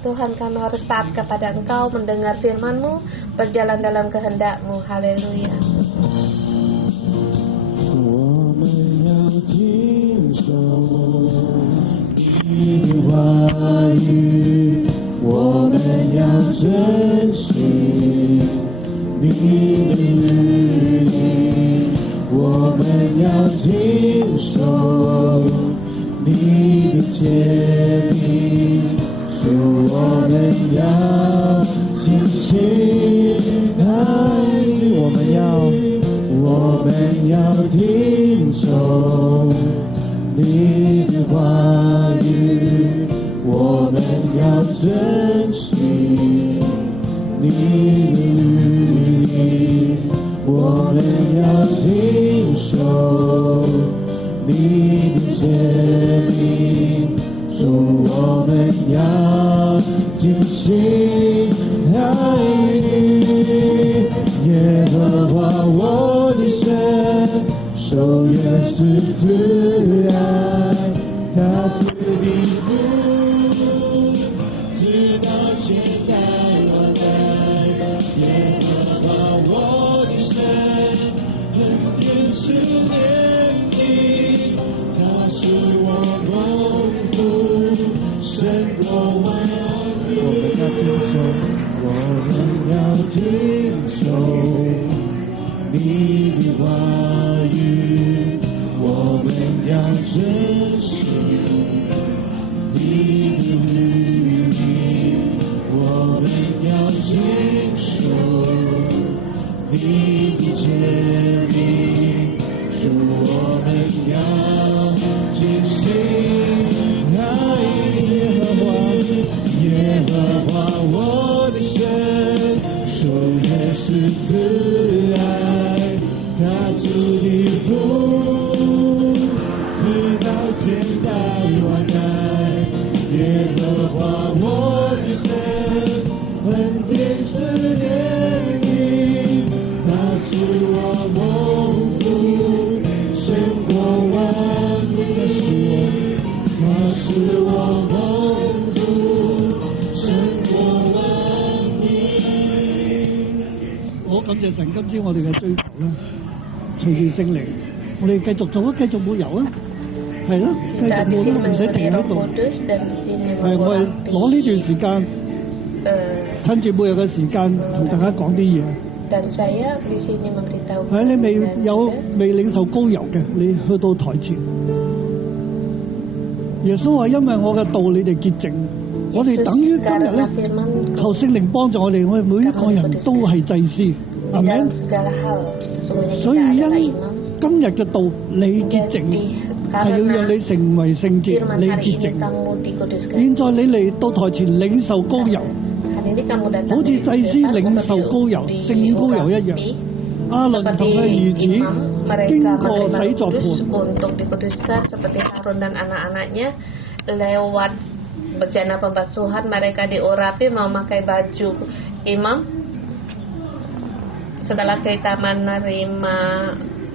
Tuhan, kami harus taat kepada Engkau, mendengar firman-Mu, berjalan dalam kehendak-Mu. Haleluya. 我们要遵循你的律例，我们要谨守你的诫命，主，我们要尽心爱你，我们要听从你的话语，我们要遵循你的律例，我们要谨守你的诫命，主，我们要尽心爱你，耶和华我的神，守约是慈爱，他赐庇护。听从你的话语，我们要遵循你的律例，我们要谨守你的诫命，主，我们要尽心爱耶和华我的神，守约是慈爱，他主的福，直到千代万代。耶和华我的神，恩典是怜悯，他使我蒙福，胜过万民，他使我蒙福，胜過萬民。我感謝神，今朝我哋嘅追求咧，隨住聖靈，我哋繼續做啊，繼續會遊啊，係咯，繼續冇都唔使停喺度。係我哋攞呢段時間，趁住每日嘅時間同大家講啲嘢。係你未領受膏油嘅，你去到台前。耶穌話：因為我嘅道你哋潔淨。我哋等於今日咧，求聖靈幫助我哋每一個人都係祭司，係咪？所以因今日嘅道你潔淨，係要讓你成為聖潔，你潔淨。現在你嚟到台前領受膏油，好似祭司領受膏油、聖膏油一樣。亞倫同佢兒子經過洗作盤。Bejana pembasuhan, mereka diurapi memakai baju imam. Setelah kita menerima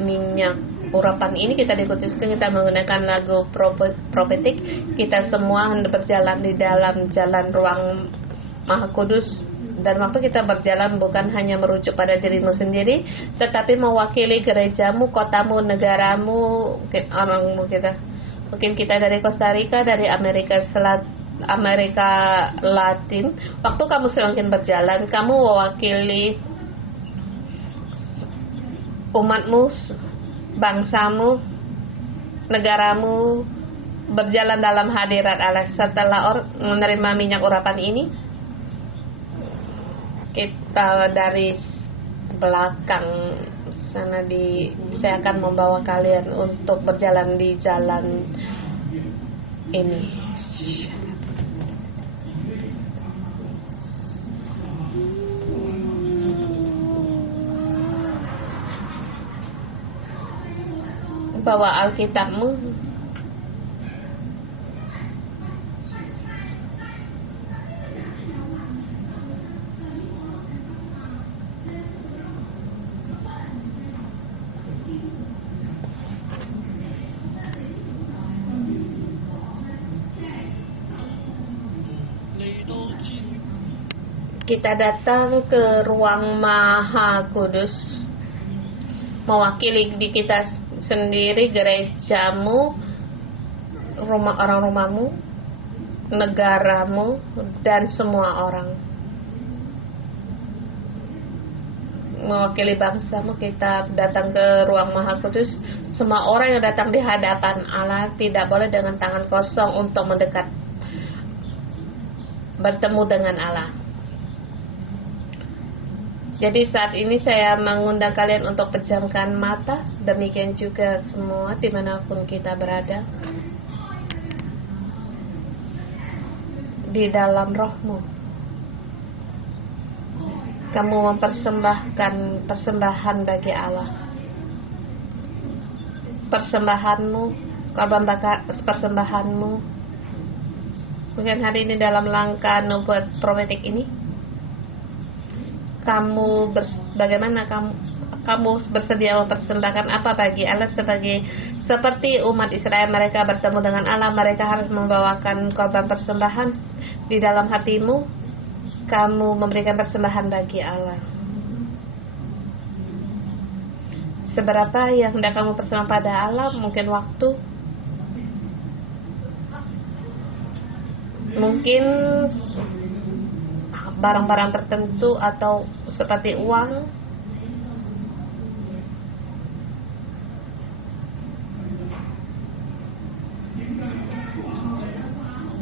minyak urapan ini, kita dikutuskan kita menggunakan lagu profetik. Kita semua hendak berjalan di dalam jalan ruang Maha Kudus Dan waktu kita berjalan bukan hanya merujuk pada dirimu sendiri, tetapi mewakili gerejamu, kotamu, negaramu, mungkin kita dari Costa Rica, dari Amerika Latin. Waktu kamu semakin berjalan, kamu mewakili umatmu, bangsamu, negaramu, berjalan dalam hadirat Allah. Setelah menerima minyak urapan ini, kita dari belakang sana saya akan membawa kalian untuk berjalan di jalan ini. Bawa Alkitabmu. Kita datang ke ruang Maha Kudus, mewakili di kita sendiri, gerejamu, rumahmu, negaramu, dan semua orang. Mewakili bangsamu, kita datang ke ruang Maha Kudus. Semua orang yang datang di hadapan Allah tidak boleh dengan tangan kosong untuk mendekat, bertemu dengan Allah. Jadi saat ini saya mengundang kalian untuk pejamkan mata. Demikian juga semua dimanapun kita berada. Di dalam rohmu, kamu mempersembahkan persembahan bagi Allah. Persembahanmu, korban bakar persembahanmu. Mungkin hari ini dalam langkah nubuat profetik ini, bagaimana kamu bersedia mempersembahkan apa bagi Allah seperti umat Israel. Mereka bertemu dengan Allah, mereka harus membawakan korban persembahan. Di dalam hatimu, kamu memberikan persembahan bagi Allah. Seberapa yang hendak kamu persembahkan pada Allah? Mungkin waktu, mungkin barang-barang tertentu, atau seperti uang,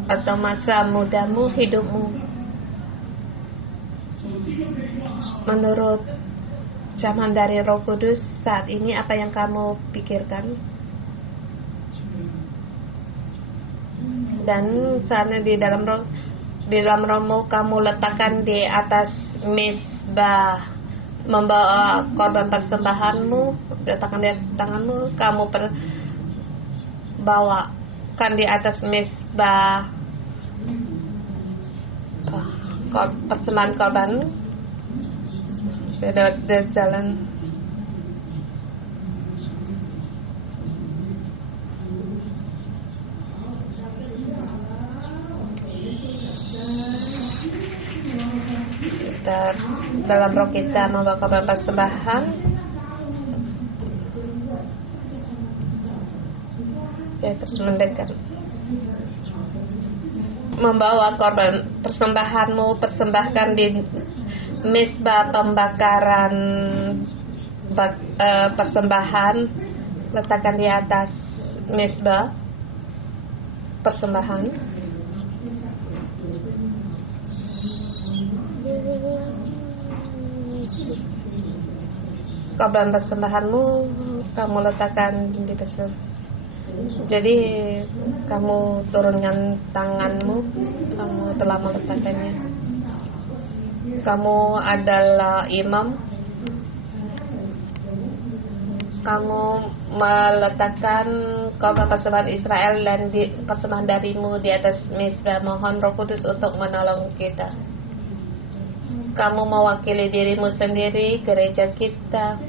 atau masa mudamu, hidupmu. Menurut zaman dari Roh Kudus saat ini, apa yang kamu pikirkan? Dan saatnya di dalam rohmu kamu letakkan di atas mezbah, membawa korban persembahanmu, letakkan di atas tanganmu, kamu bawakan di atas mezbah persembahan korban. Saya dari jalan. Dalam roh kita membawa korban persembahan. Ya, terus mendekat. Membawa korban persembahanmu, persembahkan di mezbah pembakaran persembahan, letakkan di atas mezbah persembahan. Korban persembahanmu kamu letakkan di persembahan. Jadi kamu turunkan tanganmu, kamu telah meletakkannya. Kamu adalah imam. Kamu meletakkan korban persembahan Israel dan persembahan darimu di atas mezbah. Mohon Roh Kudus untuk menolong kita. Kamu mewakili dirimu sendiri, gereja kita,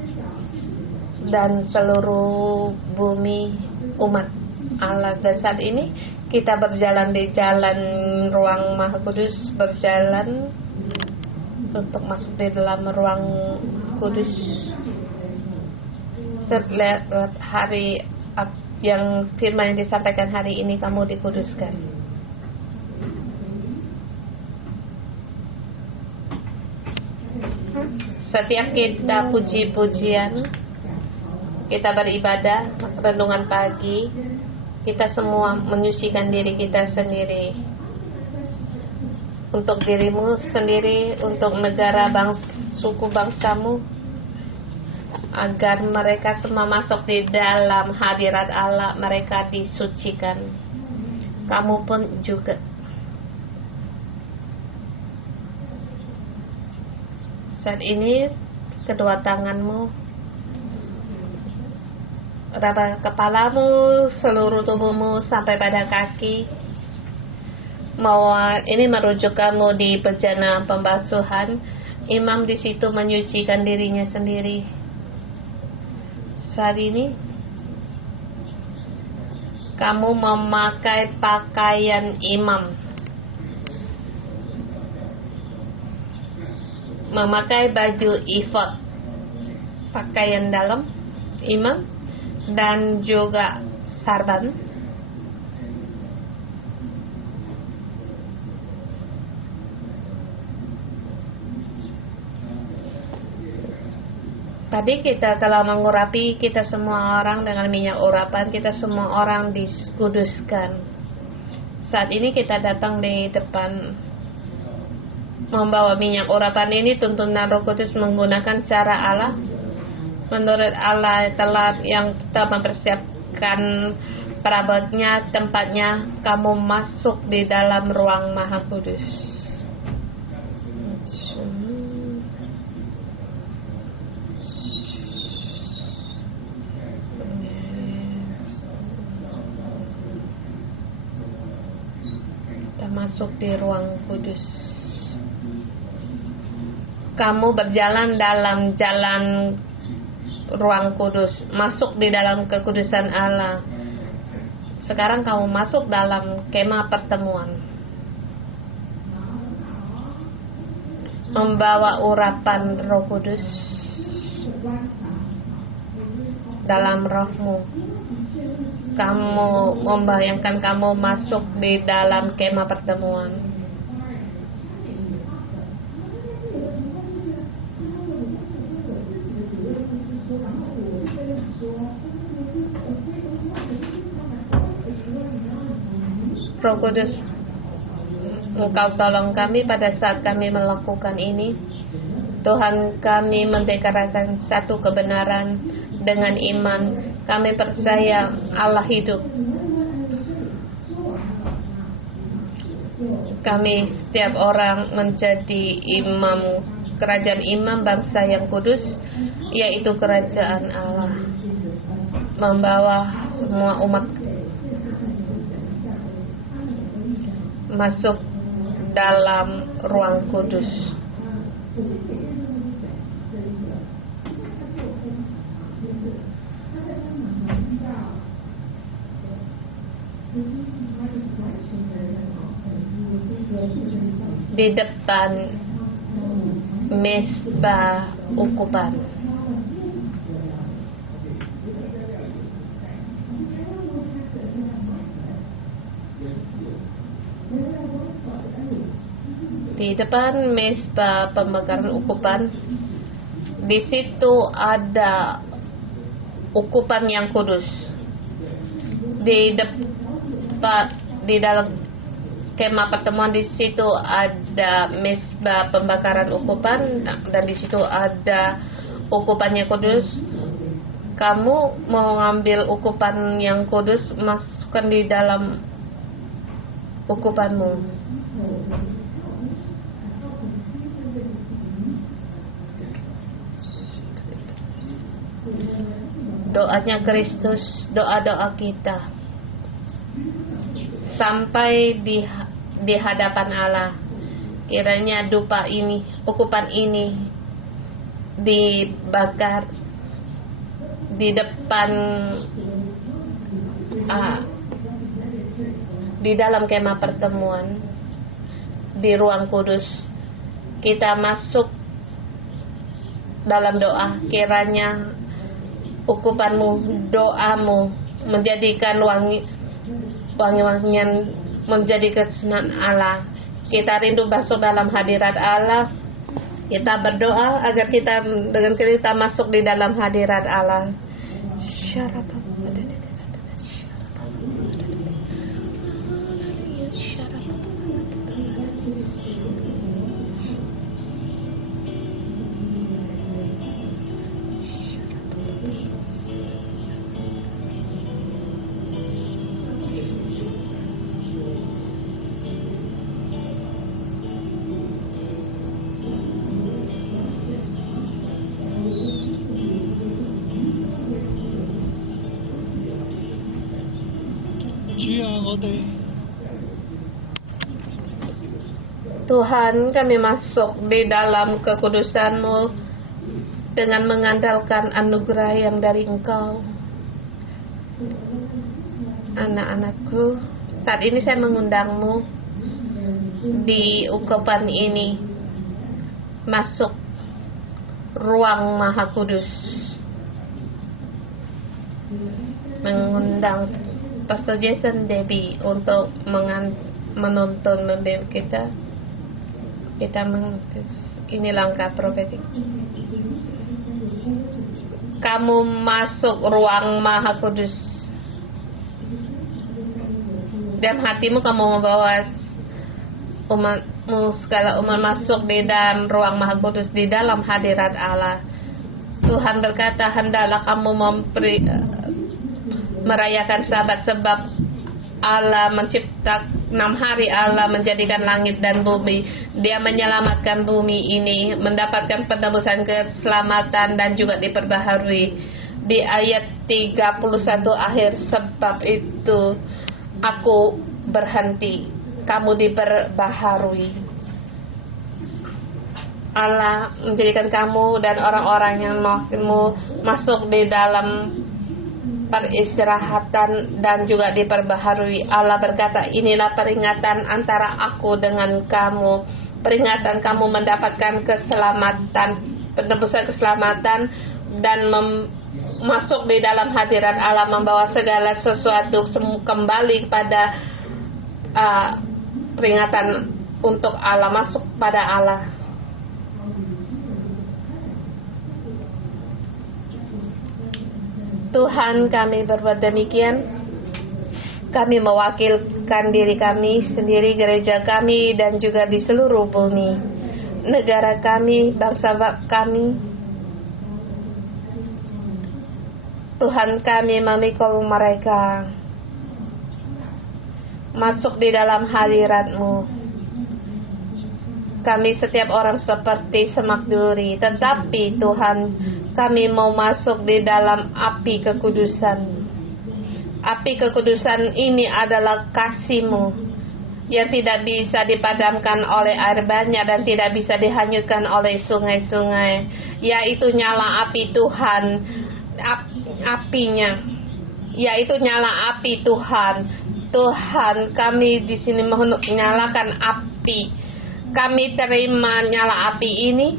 dan seluruh bumi umat Allah. Dan saat ini kita berjalan di jalan ruang Maha Kudus, berjalan untuk masuk di dalam ruang kudus. Lewat hari yang firman yang disampaikan hari ini, kamu dikuduskan. Setiap kita puji-pujian, kita beribadah, renungan pagi, kita semua menyucikan diri kita sendiri, untuk dirimu sendiri, untuk negara, suku bangsamu, agar mereka semua masuk di dalam hadirat Allah, mereka disucikan. Kamu pun juga. Saat ini kedua tanganmu, raba kepalamu, seluruh tubuhmu sampai pada kaki. Mau ini merujuk kamu di bejana pembasuhan. Imam di situ menyucikan dirinya sendiri. Saat ini kamu memakai pakaian imam, memakai baju ifod, pakaian dalam imam, dan juga sarban. Tadi kita telah mengurapi kita semua orang dengan minyak urapan, kita semua orang dikuduskan. Saat ini kita datang di depan membawa minyak urapan ini, tuntunan Roh Kudus menggunakan cara Allah. Menurut Allah yang telah mempersiapkan perabotnya, tempatnya, kamu masuk di dalam ruang Maha Kudus. Kita masuk di ruang kudus. Kamu berjalan dalam jalan ruang kudus, masuk di dalam kekudusan Allah. Sekarang kamu masuk dalam kemah pertemuan, membawa urapan Roh Kudus dalam rohmu. Kamu membayangkan kamu masuk di dalam kemah pertemuan. Roh Kudus, Engkau tolong kami pada saat kami melakukan ini. Tuhan, kami mendeklarasikan satu kebenaran dengan iman. Kami percaya Allah hidup. Kami setiap orang menjadi imam, kerajaan imam bangsa yang kudus, yaitu kerajaan Allah, membawa semua umat masuk dalam ruang kudus. Di depan mesbah ukupan. Di depan mesbah pembakaran ukupan, di situ ada ukupan yang kudus. Di dalam kemah pertemuan, di situ ada mesbah pembakaran ukupan, dan di situ ada ukupannya kudus. Kamu mau ngambil ukupan yang kudus, masukkan di dalam ukupanmu. Doanya Kristus, doa-doa kita sampai di hadapan Allah. Kiranya dupa ini, ukupan ini dibakar di depan, di dalam kemah pertemuan, di ruang kudus, kita masuk dalam doa. Kiranya ukupanmu, doamu menjadikan wangi-wangian, menjadi kesenangan Allah. Kita rindu masuk dalam hadirat Allah. Kita berdoa agar kita dengan kita masuk di dalam hadirat Allah. Tuhan, kami masuk di dalam kekudusan-Mu dengan mengandalkan anugerah yang dari Engkau. Anak-anakku, saat ini saya mengundang-Mu di ukupan ini masuk ruang Maha Kudus, mengundang Pastor Jason Debbie untuk menuntun membimbing kita. Ini langkah profetik. Kamu masuk ruang Maha Kudus. Dan hatimu kamu membawa umatmu, segala umat masuk di dalam ruang Maha Kudus, di dalam hadirat Allah. Tuhan berkata, hendaklah kamu merayakan Sabat, sebab Allah menciptakan 6 hari, Allah menjadikan langit dan bumi. Dia menyelamatkan bumi ini, mendapatkan penebusan, keselamatan, dan juga diperbaharui. Di ayat 31 akhir, sebab itu aku berhenti, kamu diperbaharui. Allah menjadikan kamu dan orang-orang yang mau masuk di dalam peristirahatan dan juga diperbaharui. Allah berkata, inilah peringatan antara aku dengan kamu. Peringatan kamu mendapatkan keselamatan, penebusan keselamatan, dan masuk di dalam hadirat Allah, membawa segala sesuatu kembali kepada peringatan untuk Allah, masuk pada Allah. Tuhan, kami berbuat demikian. Kami mewakilkan diri kami sendiri, gereja kami, dan juga di seluruh bumi, negara kami, bangsa kami. Tuhan, kami memikul mereka masuk di dalam hadirat-Mu. Kami setiap orang seperti semak duri, tetapi Tuhan, kami mau masuk di dalam api kekudusan. Api kekudusan ini adalah kasih-Mu yang tidak bisa dipadamkan oleh air banyak dan tidak bisa dihanyutkan oleh sungai-sungai, yaitu nyala api Tuhan. Apinya yaitu nyala api Tuhan. Tuhan, kami di sini menyalakan api. Kami terima nyala api ini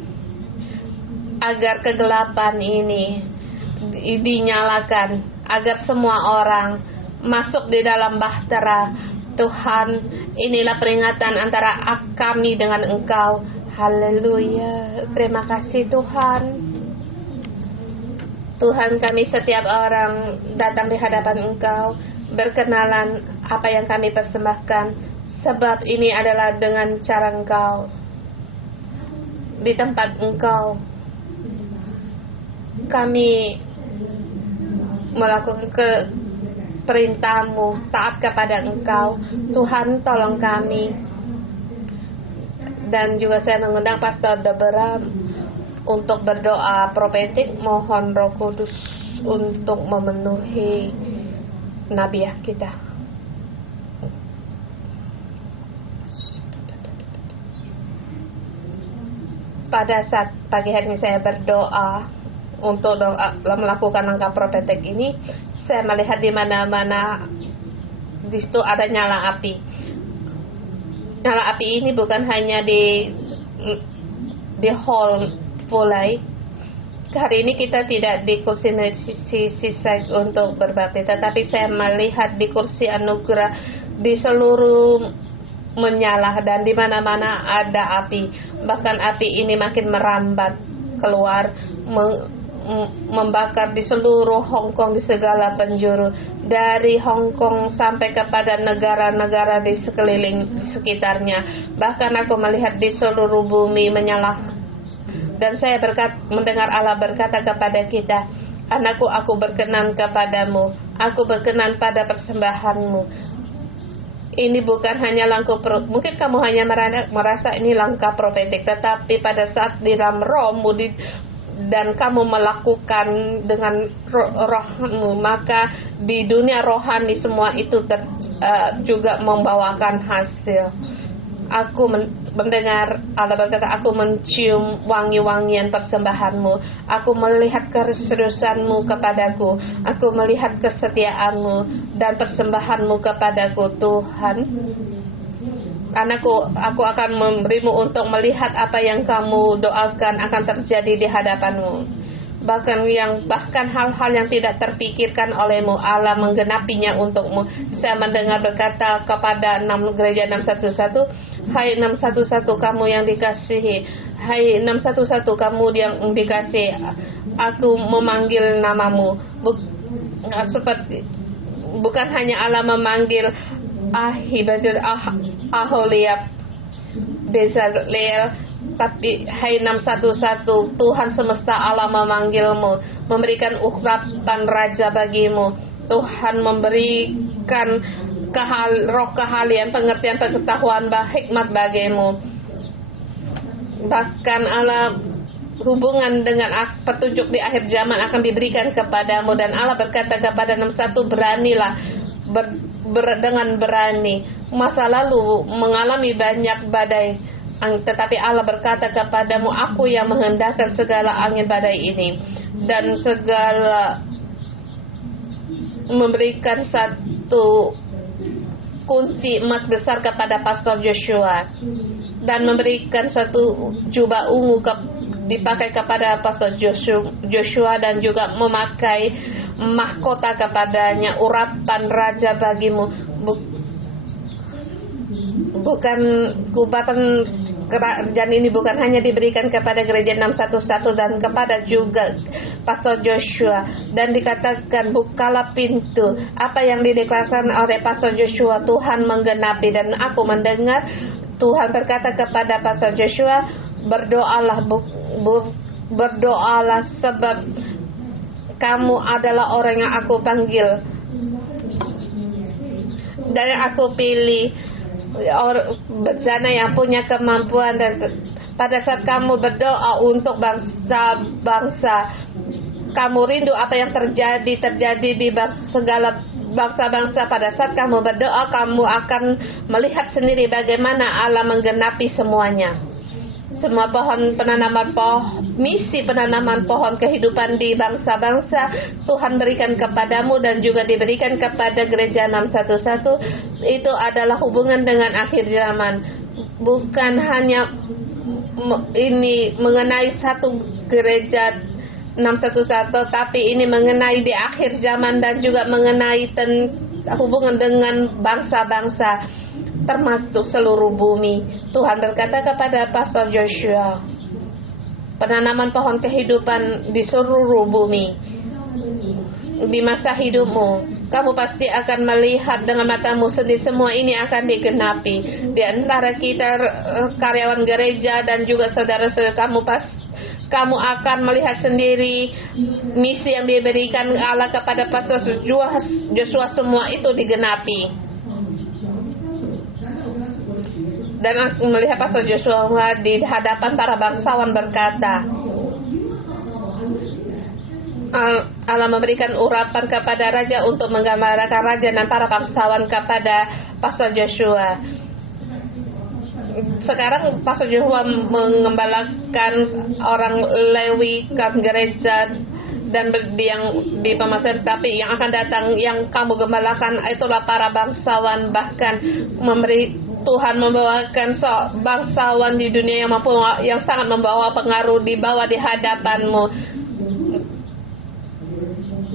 agar kegelapan ini dinyalakan, agar semua orang masuk di dalam bahtera. Tuhan, inilah peringatan antara kami dengan Engkau. Haleluya. Terima kasih Tuhan. Tuhan, kami setiap orang datang di hadapan Engkau, berkenalan apa yang kami persembahkan, sebab ini adalah dengan cara Engkau, di tempat Engkau. Kami melakukan perintah-Mu, taat kepada Engkau. Tuhan, tolong kami. Dan juga saya mengundang Pastor Deborah untuk berdoa profetik, mohon Roh Kudus untuk memenuhi nabiah kita. Pada saat pagi hari ini saya berdoa untuk melakukan langkah profetik ini, saya melihat di mana-mana di situ ada nyala api. Nyala api ini bukan hanya di hall Fulai. Hari ini kita tidak di kursi sisa untuk berbakti, tetapi saya melihat di kursi anugerah di seluruh menyala dan di mana-mana ada api. Bahkan api ini makin merambat keluar, membakar di seluruh Hong Kong, di segala penjuru, dari Hong Kong sampai kepada negara-negara di sekeliling sekitarnya. Bahkan aku melihat di seluruh bumi menyala. Dan saya mendengar Allah berkata kepada kita, anakku, aku berkenan kepadamu, aku berkenan pada persembahanmu. Ini bukan hanya langkah, mungkin kamu hanya merasa ini langkah profetik, tetapi pada saat di dalam rohmu dan kamu melakukan dengan rohmu, maka di dunia rohani semua itu juga membawakan hasil. Aku mendengar Allah berkata, aku mencium wangi-wangian persembahanmu, aku melihat keseriusanmu kepadaku, aku melihat kesetiaanmu dan persembahanmu kepadaku, Tuhan. Anakku, aku akan memberimu untuk melihat apa yang kamu doakan akan terjadi di hadapanmu. Bahkan hal-hal yang tidak terpikirkan olehmu, Allah menggenapinya untukmu. Saya mendengar berkata kepada gereja 611, hai 611 kamu yang dikasihi, hai 611 kamu yang dikasihi, aku memanggil namamu. Bukan hanya Allah memanggil Ahibajur, Aholiab, Bezalel, tapi hai 611 Tuhan semesta Allah memanggilmu, memberikan urapan raja bagimu. Tuhan memberikan roh keahlian, pengertian, pengetahuan, hikmat bagimu. Bahkan Allah hubungan dengan petunjuk di akhir zaman akan diberikan kepadamu. Dan Allah berkata kepada 61, beranilah dengan berani. Masa lalu mengalami banyak badai, tetapi Allah berkata kepadamu, aku yang menghendakkan segala angin badai ini, dan segala memberikan satu kunci emas besar kepada Pastor Joshua, dan memberikan satu jubah ungu dipakai kepada Pastor Joshua, dan juga memakai mahkota kepadanya, urapan raja bagimu. Bukan kubatan kerajaan ini bukan hanya diberikan kepada gereja 611 dan kepada juga Pastor Joshua. Dan dikatakan, bukalah pintu. Apa yang dideklarasikan oleh Pastor Joshua, Tuhan menggenapi. Dan aku mendengar Tuhan berkata kepada Pastor Joshua, berdoalah, berdoalah sebab kamu adalah orang yang aku panggil dan aku pilih, bencana yang punya kemampuan. Dan pada saat kamu berdoa untuk bangsa-bangsa, kamu rindu apa yang terjadi di segala bangsa-bangsa. Pada saat kamu berdoa, kamu akan melihat sendiri bagaimana Allah menggenapi semuanya. Semua misi penanaman pohon kehidupan di bangsa-bangsa Tuhan berikan kepadamu dan juga diberikan kepada gereja 611. Itu adalah hubungan dengan akhir zaman. Bukan hanya ini mengenai satu gereja 611, tapi ini mengenai di akhir zaman dan juga mengenai hubungan dengan bangsa-bangsa, termasuk seluruh bumi. Tuhan berkata kepada Pastor Joshua, penanaman pohon kehidupan di seluruh bumi. Di masa hidupmu, kamu pasti akan melihat dengan matamu sendiri, semua ini akan digenapi. Di antara kita karyawan gereja dan juga saudara-saudara, kamu akan melihat sendiri misi yang diberikan Allah kepada Pastor Joshua, semua itu digenapi. Dan aku melihat Pastor Joshua di hadapan para bangsawan berkata, Allah memberikan urapan kepada raja untuk menggambarkan raja dan para bangsawan kepada Pastor Joshua. Sekarang Pastor Joshua mengembalakan orang Lewi ke gereja dan yang di pemasan, tapi yang akan datang yang kamu gembalakan itulah para bangsawan, bahkan Tuhan membawakan bangsawan di dunia yang sangat membawa pengaruh dibawa di hadapan-Mu.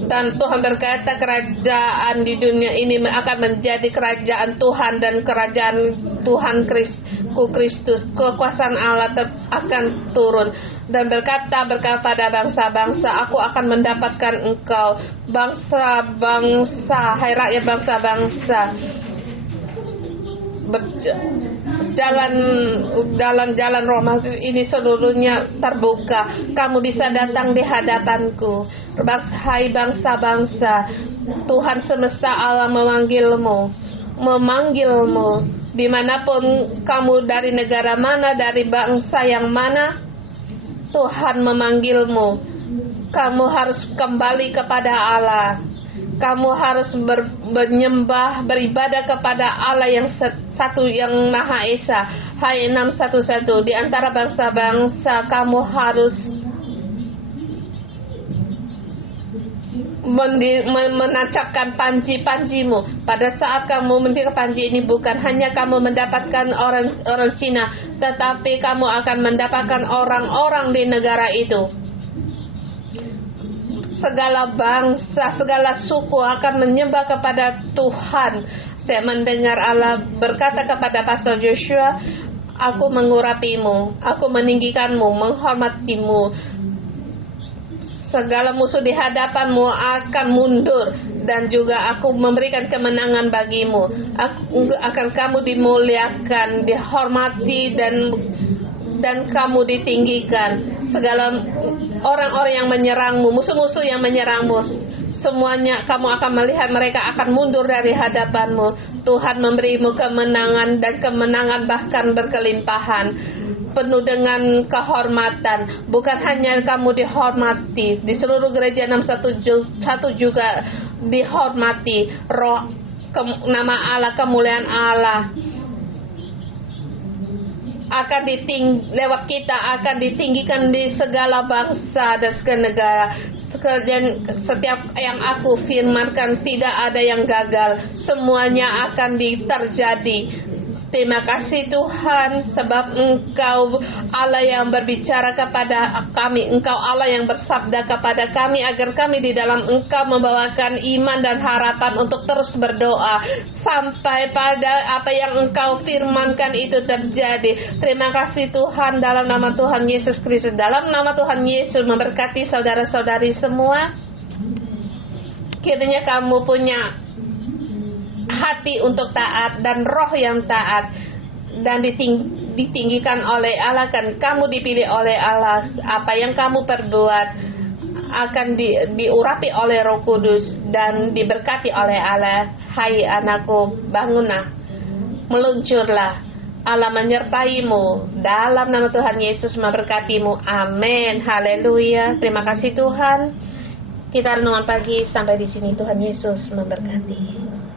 Dan Tuhan berkata kerajaan di dunia ini akan menjadi kerajaan Tuhan dan kerajaan Tuhan Kristus. Kekuasaan Allah akan turun dan berkata kepada bangsa-bangsa, aku akan mendapatkan engkau. Bangsa-bangsa, hai rakyat bangsa-bangsa, jalan Roh ini seluruhnya terbuka. Kamu bisa datang di hadapanku. Hai bangsa-bangsa, Tuhan semesta Allah memanggilmu. Dimanapun kamu, dari negara mana, dari bangsa yang mana, Tuhan memanggilmu. Kamu harus kembali kepada Allah. Kamu harus menyembah, beribadah kepada Allah yang satu, yang Maha Esa. Hai 611, di antara bangsa-bangsa kamu harus menancapkan panji-panjimu. Pada saat kamu menancapkan panji ini, bukan hanya kamu mendapatkan orang Cina, tetapi kamu akan mendapatkan orang-orang di negara itu. Segala bangsa, segala suku akan menyembah kepada Tuhan. Saya mendengar Allah berkata kepada Pastor Joshua, aku mengurapimu, aku meninggikanmu, menghormatimu. Segala musuh di hadapanmu akan mundur, dan juga aku memberikan kemenangan bagimu. Akan kamu dimuliakan, dihormati, dan kamu ditinggikan. Segala orang-orang yang menyerangmu, musuh-musuh yang menyerangmu, semuanya kamu akan melihat mereka akan mundur dari hadapanmu. Tuhan memberimu kemenangan, dan kemenangan bahkan berkelimpahan, penuh dengan kehormatan. Bukan hanya kamu dihormati, di seluruh gereja 611 juga dihormati. Roh, nama Allah, kemuliaan Allah akan lewat kita akan ditinggikan di segala bangsa dan segala negara. Dan setiap yang aku firmankan tidak ada yang gagal, semuanya akan terjadi. Terima kasih Tuhan, sebab Engkau Allah yang berbicara kepada kami, Engkau Allah yang bersabda kepada kami, agar kami di dalam Engkau membawakan iman dan harapan untuk terus berdoa sampai pada apa yang Engkau firmankan itu terjadi. Terima kasih Tuhan, dalam nama Tuhan Yesus Kristus, dalam nama Tuhan Yesus memberkati saudara-saudari semua. Kiranya kamu punya hati untuk taat dan roh yang taat, dan ditinggikan oleh Allah, kan kamu dipilih oleh Allah. Apa yang kamu perbuat akan diurapi oleh Roh Kudus dan diberkati oleh Allah. Hai anakku, bangunlah, meluncurlah, Allah menyertaimu. Dalam nama Tuhan Yesus memberkatimu. Amin. Haleluya. Terima kasih Tuhan. Kita renungan pagi sampai di sini. Tuhan Yesus memberkati.